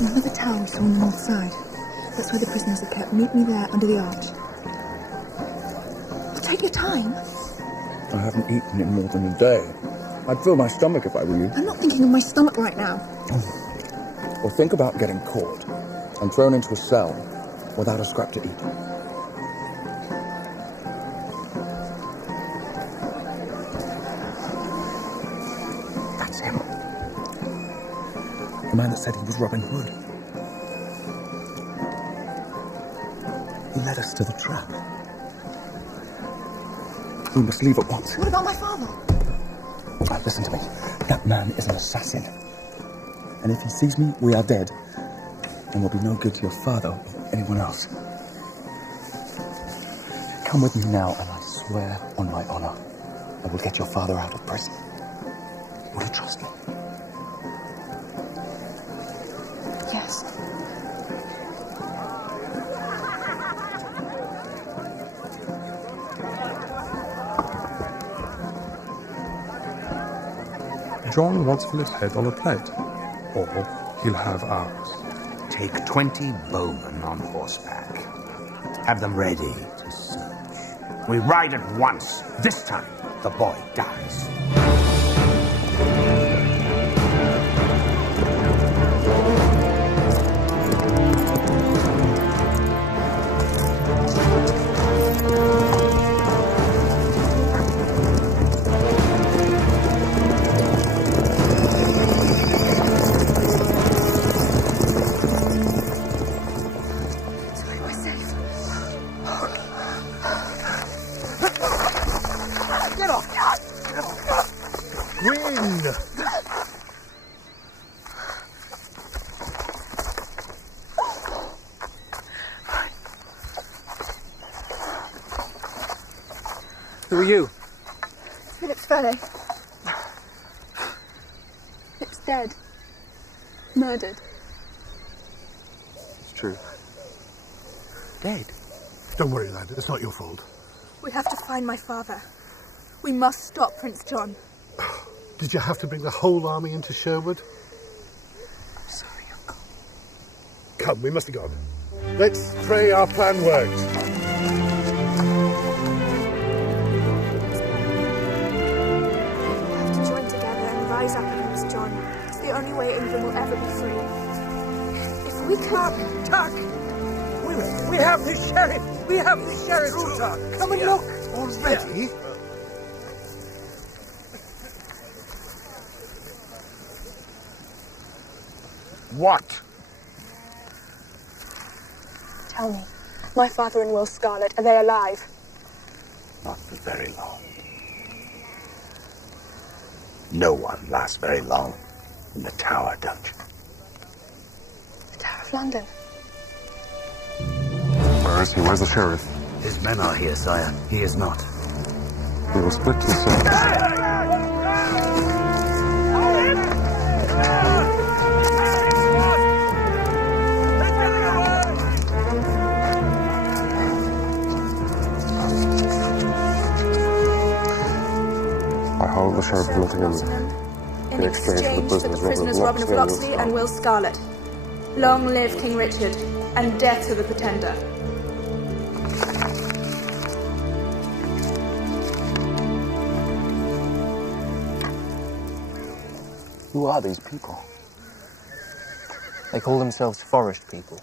Remember the tower we saw on the north side? That's where the prisoners are kept. Meet me there under the arch. Well, take your time. I haven't eaten in more than a day. I'd fill my stomach if I were you. I'm not thinking of my stomach right now. Or think about getting caught and thrown into a cell without a scrap to eat. That's him. The man that said he was Robin Hood. He led us to the trap. We must leave at once. What about my father? Listen to me. That man is an assassin. And if he sees me, we are dead. And will be no good to your father or anyone else. Come with me now, and I swear on my honor, I will get your father out of prison. Will you trust me? Yes. John wants Philip's head on a plate, or he'll have ours. Take 20 bowmen on horseback. Have them ready to search. We ride at once. This time, the boy dies. Who are you? Philip's valet. Philip's dead. Murdered. It's true. Dead? Don't worry, lad. It's not your fault. We have to find my father. We must stop Prince John. Did you have to bring the whole army into Sherwood? I'm sorry, Uncle. Come, we must have gone. Let's pray our plan worked. Rise up against John. It's the only way England will ever be free. If we can't... Tuck! We have the sheriff! We have the sheriff, Tuck! Come and look! Already? What? Tell me, my father and Will Scarlet, are they alive? Not for very long. No one lasts very long in the Tower dungeon. The Tower of London. Where is he? Where's the sheriff? His men are here, sire. He is not. We will split to the south. I hold the Sheriff of Nottingham In exchange for the prisoners Robin of Locksley and Will Scarlet. Long live King Richard, and death to the Pretender. Who are these people? They call themselves forest people.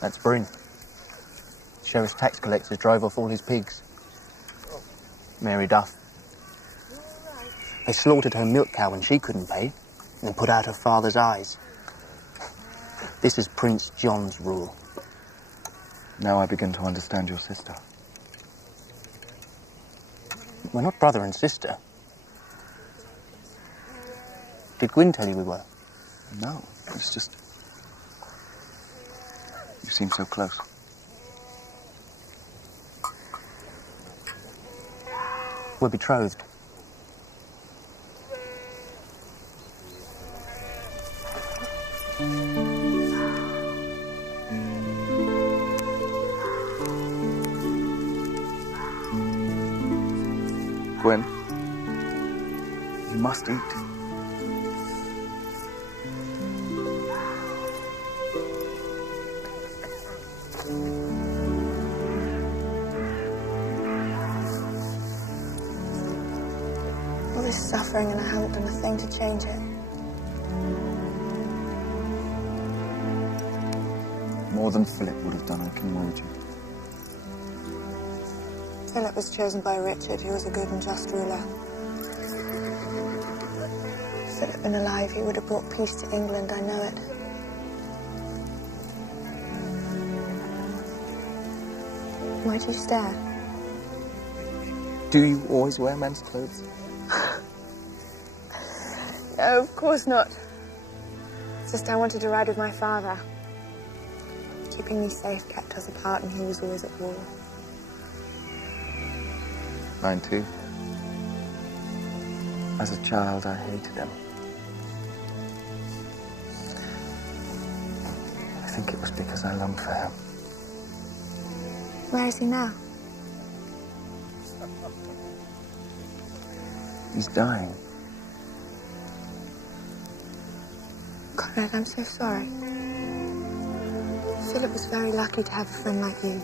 That's Bryn. Sheriff's tax collectors drove off all his pigs. Mary Duff. They slaughtered her milk cow when she couldn't pay, and then put out her father's eyes. This is Prince John's rule. Now I begin to understand your sister. We're not brother and sister. Did Gwyn tell you we were? No, it's just... You seem so close. We're betrothed. Gwyn, you must eat. All this suffering and I haven't done a thing to change it. More than Philip would have done, I can warn you. Philip was chosen by Richard, who was a good and just ruler. If Philip had been alive, he would have brought peace to England, I know it. Why do you stare? Do you always wear men's clothes? No, of course not. It's just I wanted to ride with my father. Keeping me safe kept us apart, and he was always at war. Mine too. As a child, I hated him. I think it was because I longed for him. Where is he now? He's dying. Conrad, I'm so sorry. Philip was very lucky to have a friend like you.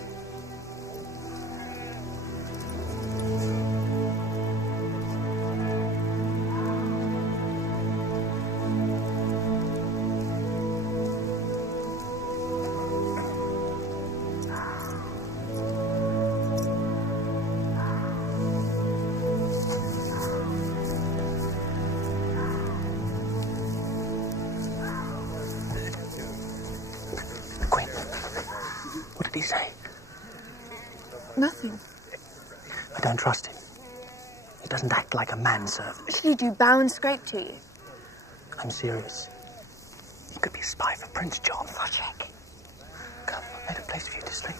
What did he say? Nothing. I don't trust him. He doesn't act like a manservant. Should he do bow and scrape to you? I'm serious. He could be a spy for Prince John. Roderick. Come, I made a place for you to sleep.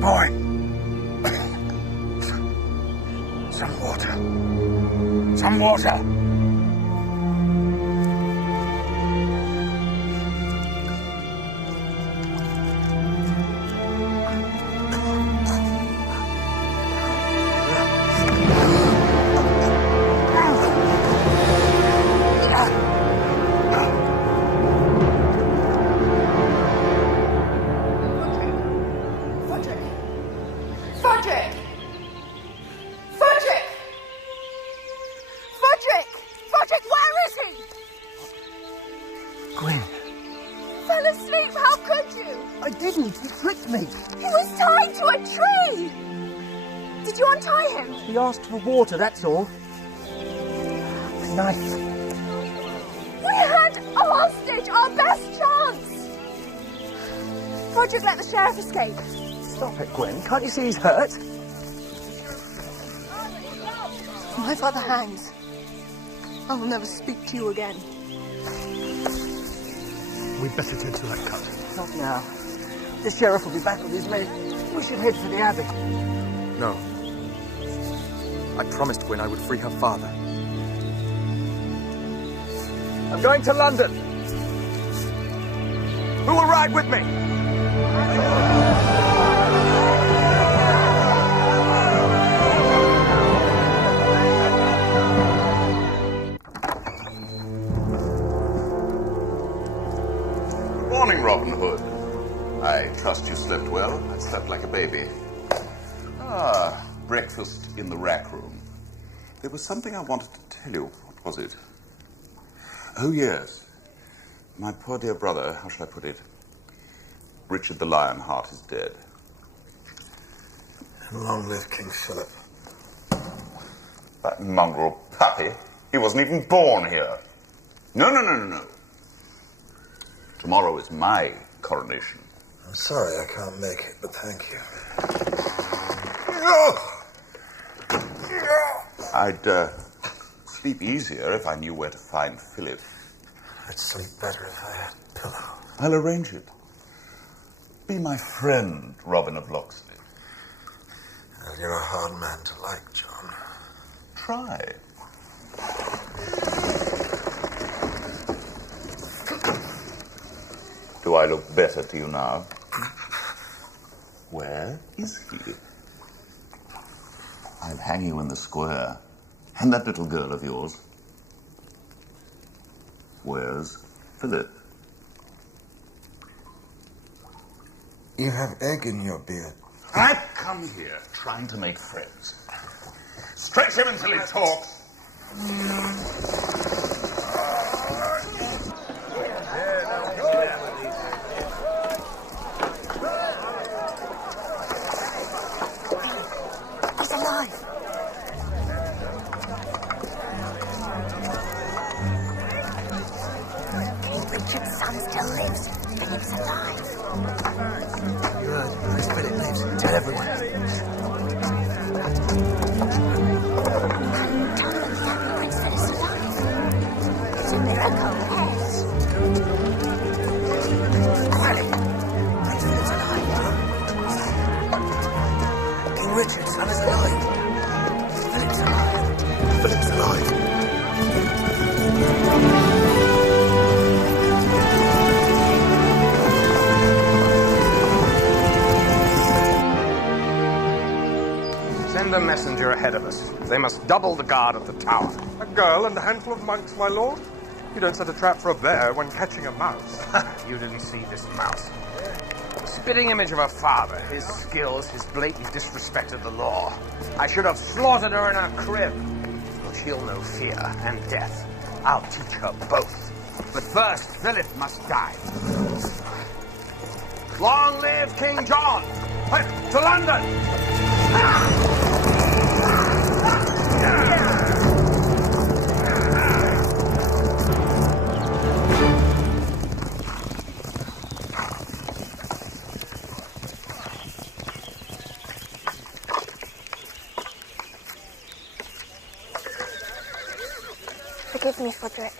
Boy! Some water. Some water! Gwyn. Fell asleep, how could you? I didn't, he tricked me. He was tied to a tree! Did you untie him? He asked for water, that's all. The knife. We had a hostage, our best chance! Roderick let the sheriff escape. Stop it, Gwyn. Can't you see he's hurt? My father hangs. I will never speak to you again. We'd better tend to that cut. Not now. The sheriff will be back with his men. We should head for the abbey. No. I promised Gwyn I would free her father. I'm going to London. Who will ride with me? Morning, Robin Hood. I trust you slept well. I slept like a baby. Breakfast in the rack room. There was something I wanted to tell you. What was it? Oh, yes. My poor dear brother, how shall I put it? Richard the Lionheart is dead. And long live King Philip. That mongrel puppy. He wasn't even born here. No. Tomorrow is my coronation. I'm sorry I can't make it, but thank you. I'd sleep easier if I knew where to find Philip. I'd sleep better if I had a pillow. I'll arrange it. Be my friend, Robin of Locksley. Well, you're a hard man to like, John. Try. Do I look better to you now? Where is he? I'll hang you in the square. And that little girl of yours. Where's Philip? You have egg in your beard. I come here trying to make friends. Stretch him until he talks. He's alive. King Richard's son still lives. Philip's alive. You heard. Philip lives. Tell everyone. Prince Philip's alive. It's a miracle, yes. Quietly. Prince Philip's alive. King Richard's son is alive. Philip's alive. Philip's alive. Send a messenger ahead of us. They must double the guard at the tower. A girl and a handful of monks, my lord? You don't set a trap for a bear when catching a mouse. You didn't see this mouse. The spitting image of her father, his skills, his blatant disrespect of the law. I should have slaughtered her in her crib. But she'll know fear and death. I'll teach her both. But first, Philip must die. Long live King John! To London! Forgive me, Frederick.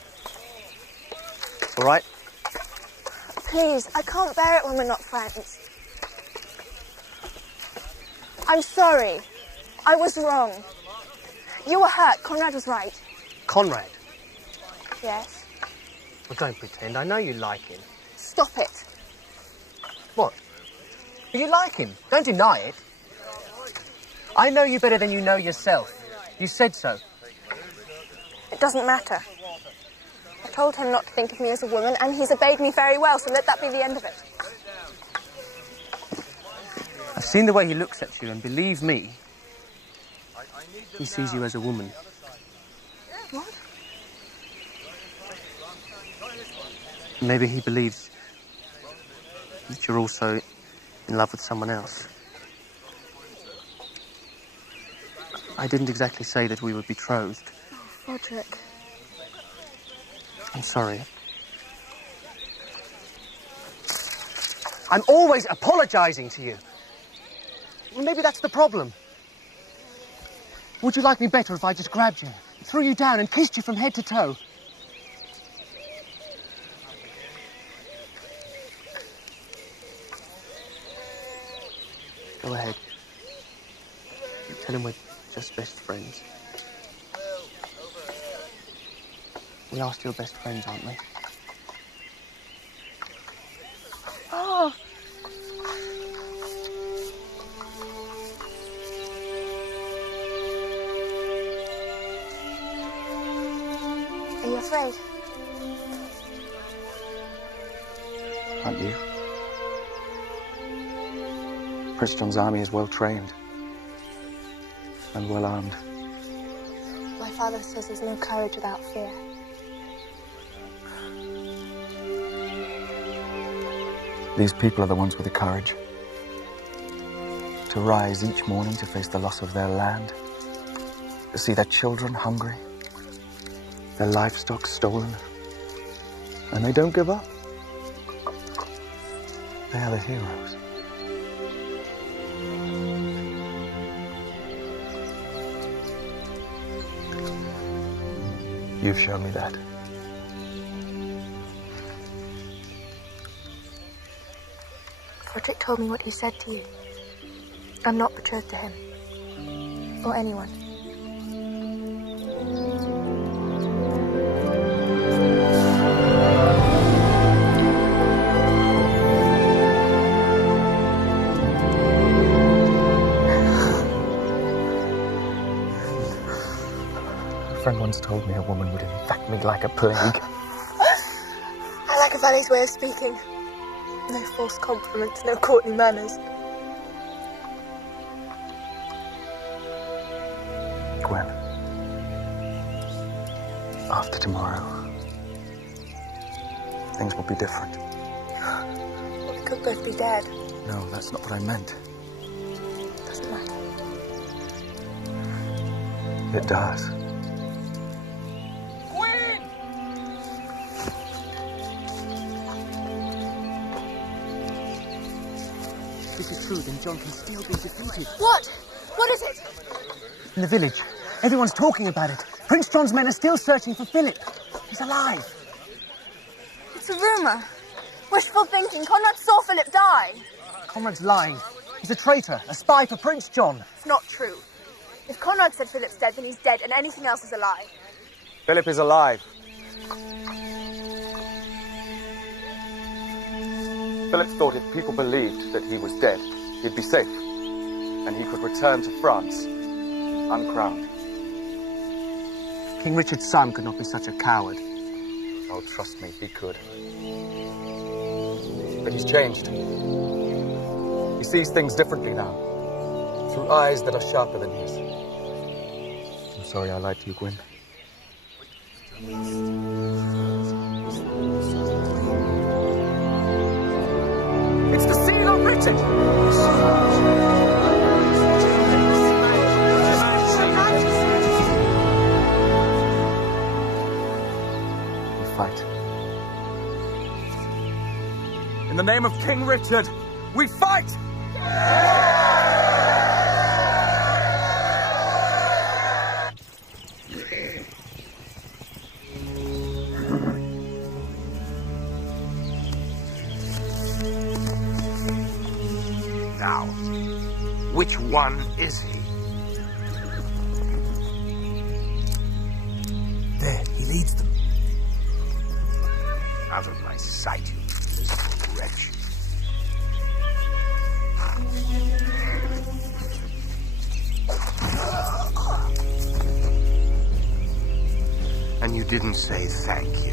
All right? Please, I can't bear it when we're not friends. I'm sorry. I was wrong. You were hurt. Conrad was right. Conrad? Yes. Well, don't pretend. I know you like him. Stop it. What? You like him. Don't deny it. I know you better than you know yourself. You said so. It doesn't matter. I told him not to think of me as a woman, and he's obeyed me very well, so let that be the end of it. I've seen the way he looks at you, and believe me, he sees you as a woman. What? Maybe he believes that you're also in love with someone else. I didn't exactly say that we were betrothed. Oh, Frederick. I'm sorry. I'm always apologizing to you. Well, maybe that's the problem. Would you like me better if I just grabbed you, threw you down and kissed you from head to toe? Go ahead. Tell him we're just best friends. We are still best friends, aren't we? Oh. Are you afraid? Aren't you? Prince John's army is well trained and well armed. My father says there's no courage without fear. These people are the ones with the courage to rise each morning to face the loss of their land, to see their children hungry, their livestock stolen, and they don't give up. They are the heroes. You've shown me that. Frederick told me what he said to you. I'm not betrothed to him. Or anyone. A friend once told me a woman would infect me like a plague. I like a valet's way of speaking. No false compliments, no courtly manners. Gwen, after tomorrow, things will be different. We could both be dead. No, that's not what I meant. Doesn't matter. It does. If this is true, then John can still be defeated. What? What is it? In the village, everyone's talking about it. Prince John's men are still searching for Philip. He's alive. It's a rumour. Wishful thinking. Conrad saw Philip die. Conrad's lying. He's a traitor, a spy for Prince John. It's not true. If Conrad said Philip's dead, then he's dead, and anything else is a lie. Philip is alive. Philip thought if people believed that he was dead, he'd be safe, and he could return to France, uncrowned. King Richard's son could not be such a coward. Oh, trust me, he could. But he's changed. He sees things differently now, through eyes that are sharper than his. I'm sorry I lied to you, Gwen. It's the seal of Richard! We fight. In the name of King Richard, we fight! Now, which one is he? There, he leads them. Out of my sight, you useless wretch. And you didn't say thank you.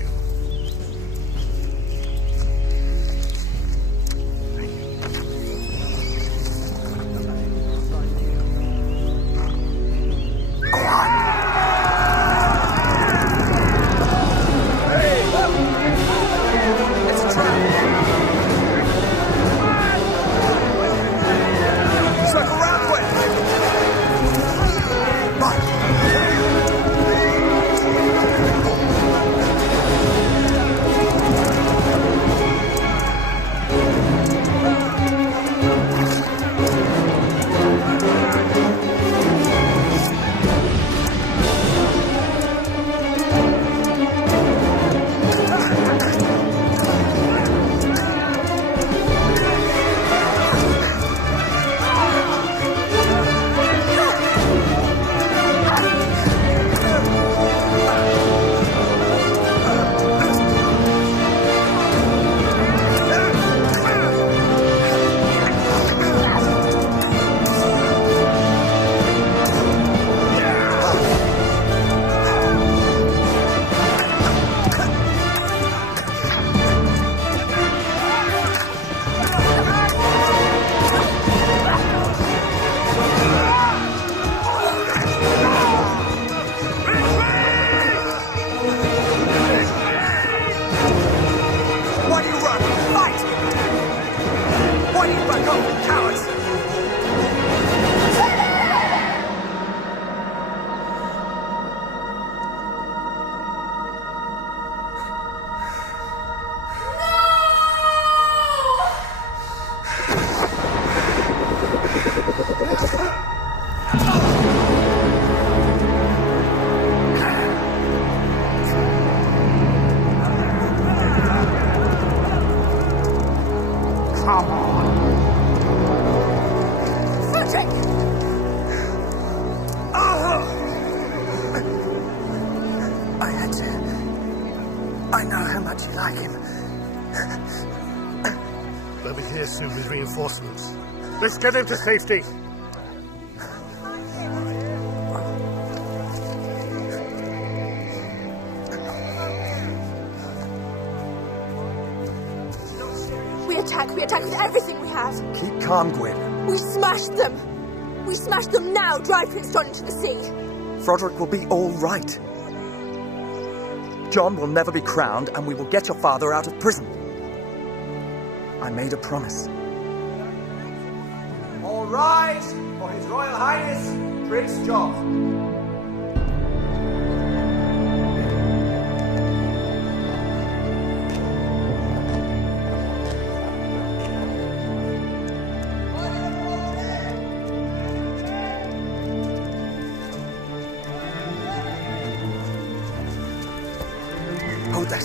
I had to. I know how much you like him. They'll be here soon with reinforcements. Let's get him to safety. We attack with everything we have. Keep calm, Gwyn. We smashed them. We smashed them now. Drive Prince John into the sea. Froderick will be all right. John will never be crowned, and we will get your father out of prison. I made a promise. All rise for His Royal Highness, Prince John. Hold that.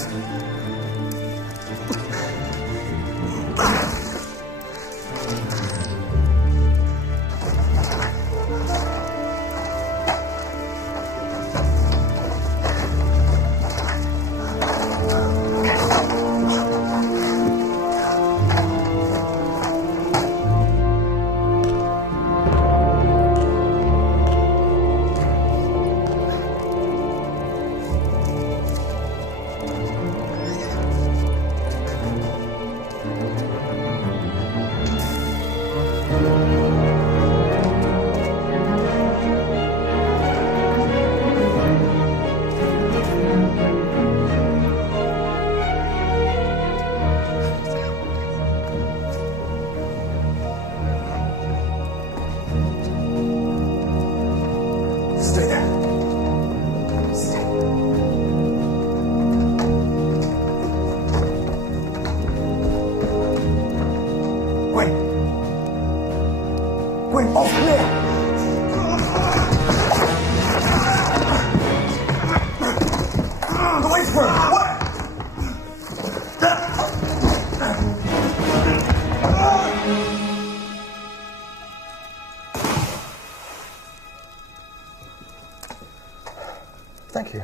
Thank you.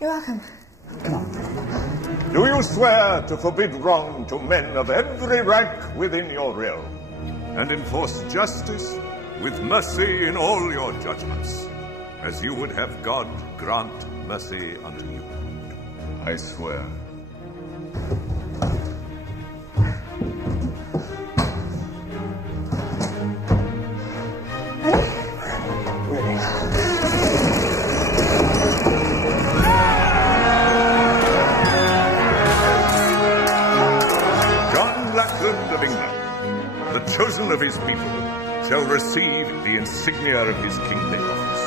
You're welcome. Do you swear to forbid wrong to men of every rank within your realm, and enforce justice with mercy in all your judgments, as you would have God grant mercy unto you? I swear. Chosen of his people, shall receive the insignia of his kingly office.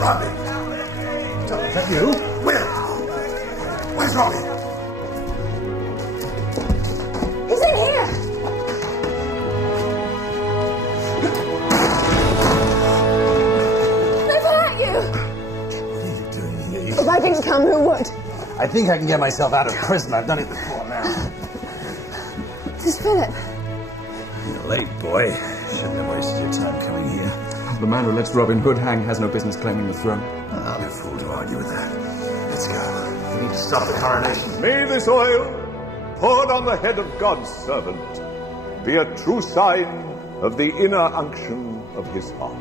Robbie! Is that you? Will! Where's Robbie? He's in here! Never hurt you! What are you doing here? If I didn't come, who would? I think I can get myself out of prison. I've done it before now. This is Philip. You're late, boy. Shouldn't have wasted your time coming here. The man who lets Robin Hood hang has no business claiming the throne. I'll be a fool to argue with that. Let's go. We need to stop the coronation. May this oil, poured on the head of God's servant, be a true sign of the inner unction of his heart.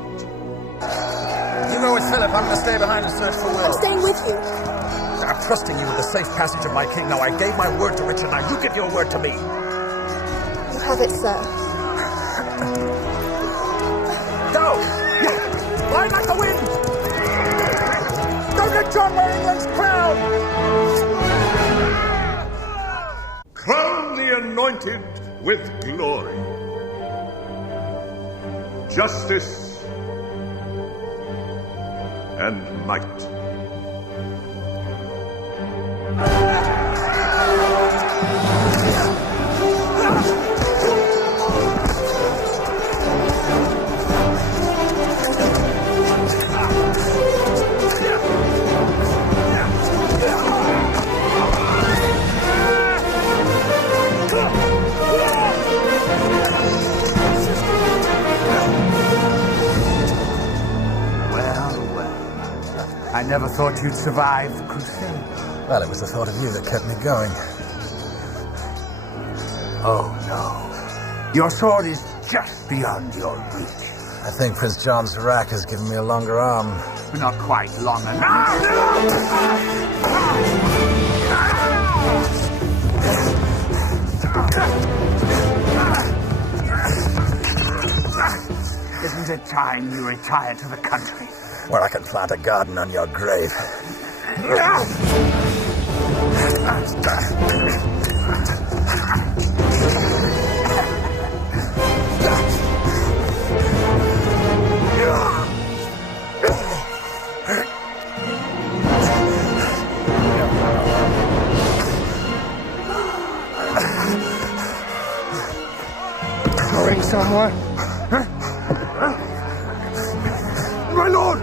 You go with Philip. I'm going to stay behind and search for Will. I'm staying with you. I'm trusting you with the safe passage of my king. Now, I gave my word to Richard. Now, you give your word to me. You have it, sir. Go! Fly like the wind! Don't let John wear England's crown! Crown the anointed with glory, justice, and might. never thought you'd survive the crusade. Well, it was the thought of you that kept me going. Oh, no. Your sword is just beyond your reach. I think Prince John's rack has given me a longer arm. Not quite long enough. Isn't it time you retired to the country? Where I can plant a garden on your grave. Going somewhere? My lord!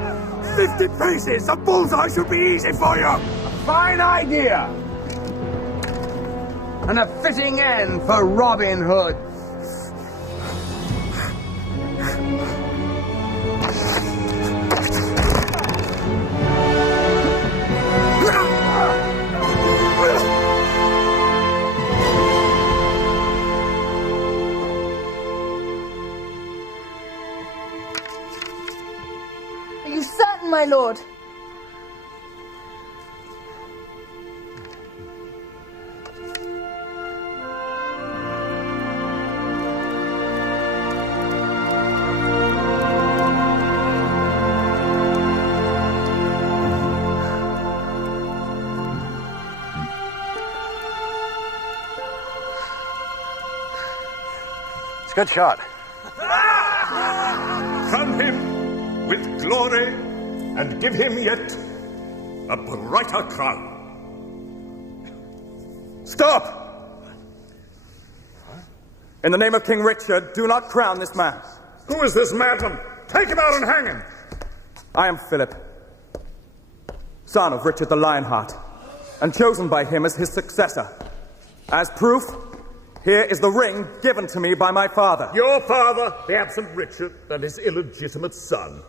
50 paces! A bullseye should be easy for you! Fine idea! And a fitting end for Robin Hood. Are you certain, my lord? It's a good shot. Crown him with glory and give him yet a brighter crown. Stop! In the name of King Richard, do not crown this man. Who is this madman? Take him out and hang him! I am Philip, son of Richard the Lionheart, and chosen by him as his successor. As proof, here is the ring given to me by my father. Your father, the absent Richard, and his illegitimate son.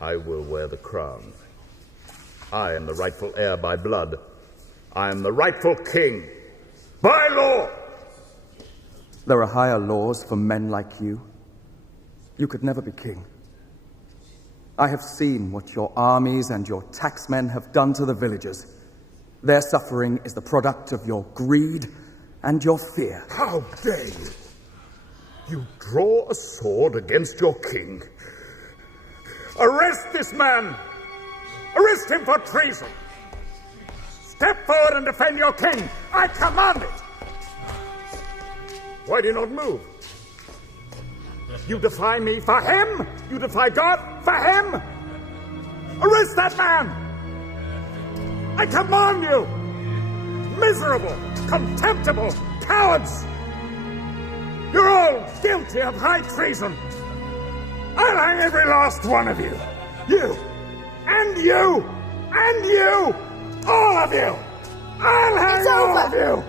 I will wear the crown. I am the rightful heir by blood. I am the rightful king by law. There are higher laws for men like you. You could never be king. I have seen what your armies and your taxmen have done to the villagers. Their suffering is the product of your greed and your fear. How dare you? You draw a sword against your king. Arrest this man! Arrest him for treason! Step forward and defend your king! I command it! Why do you not move? You defy me for him? You defy God for him? Arrest that man! I command you! Miserable, contemptible cowards! You're all guilty of high treason! I'll hang every last one of you! You! And you! And you! All of you! I'll hang all of you!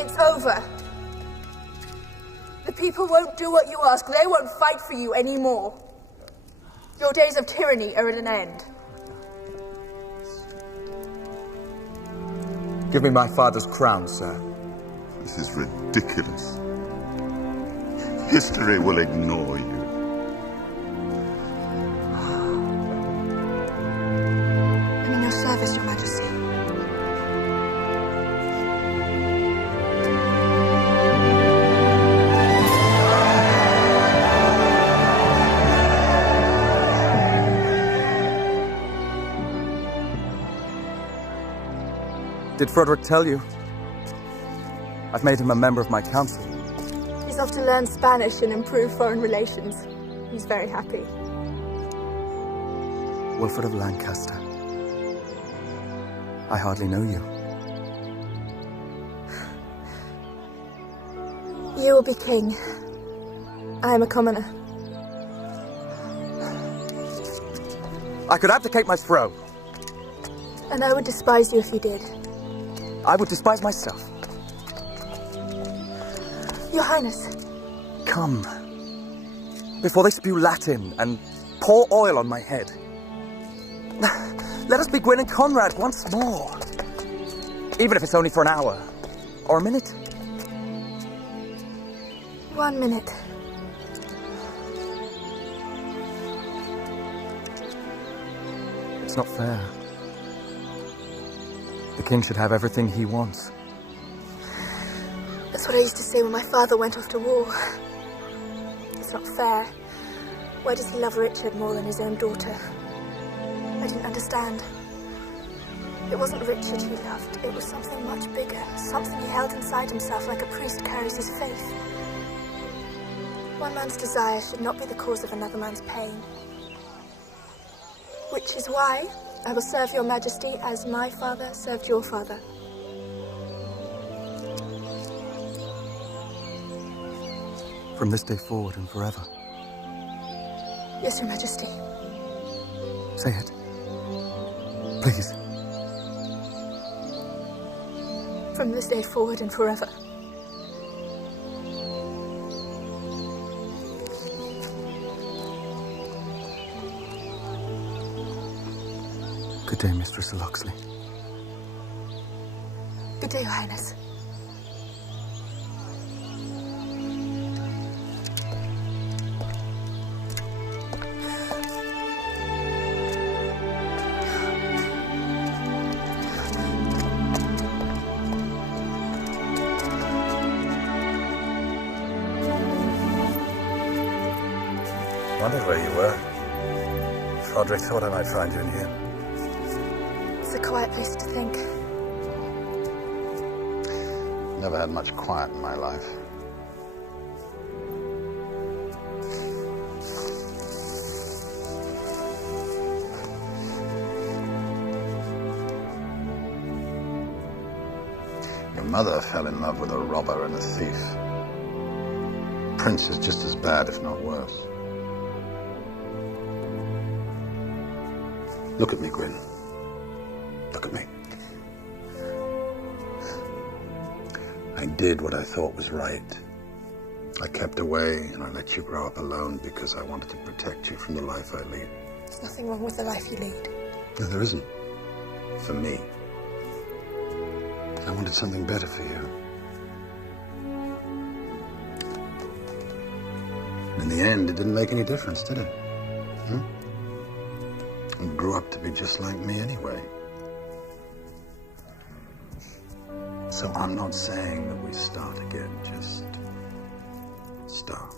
It's over. The people won't do what you ask. They won't fight for you anymore. Your days of tyranny are at an end. Give me my father's crown, sir. This is ridiculous. History will ignore you. I'm in your service, Your Majesty. Did Frederick tell you? I've made him a member of my council. He's off to learn Spanish and improve foreign relations. He's very happy. Wilfred of Lancaster. I hardly know you. You will be king. I am a commoner. I could abdicate my throne. And I would despise you if you did. I would despise myself. Your Highness. Come. Before they spew Latin and pour oil on my head. Let us be Gwyn and Conrad once more. Even if it's only for an hour. Or a minute. 1 minute. It's not fair. The king should have everything he wants. That's what I used to say when my father went off to war. It's not fair. Why does he love Richard more than his own daughter? I didn't understand. It wasn't Richard he loved. It was something much bigger. Something he held inside himself like a priest carries his faith. One man's desire should not be the cause of another man's pain. Which is why I will serve your majesty as my father served your father. From this day forward and forever. Yes, your majesty. Say it. Please. From this day forward and forever. Good day, Mistress Loxley. Good day, Your Highness. Wondered where you were. Froderick thought I might find you in here. It's a quiet place to think. Never had much quiet in my life. Your mother fell in love with a robber and a thief. Prince is just as bad, if not worse. Look at me, Gwyn. Look at me. I did what I thought was right. I kept away and I let you grow up alone because I wanted to protect you from the life I lead. There's nothing wrong with the life you lead. No, there isn't. For me. I wanted something better for you. In the end, it didn't make any difference, did it? You grew up to be just like me anyway. So I'm not saying that we start again, just start.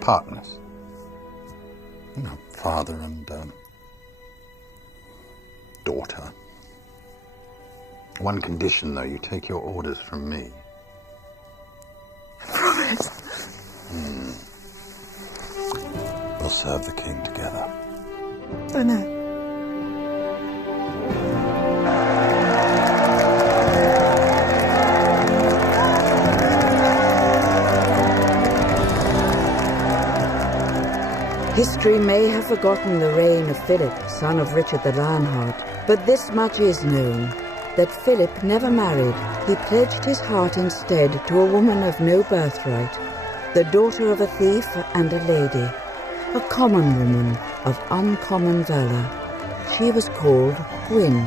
Partners. You know, father and daughter. One condition, though, you take your orders from me. Promise. We'll serve the king together. Oh, no. History may have forgotten the reign of Philip, son of Richard the Lionheart, but this much is known, that Philip never married. He pledged his heart instead to a woman of no birthright, the daughter of a thief and a lady, a common woman of uncommon valor. She was called Gwyn.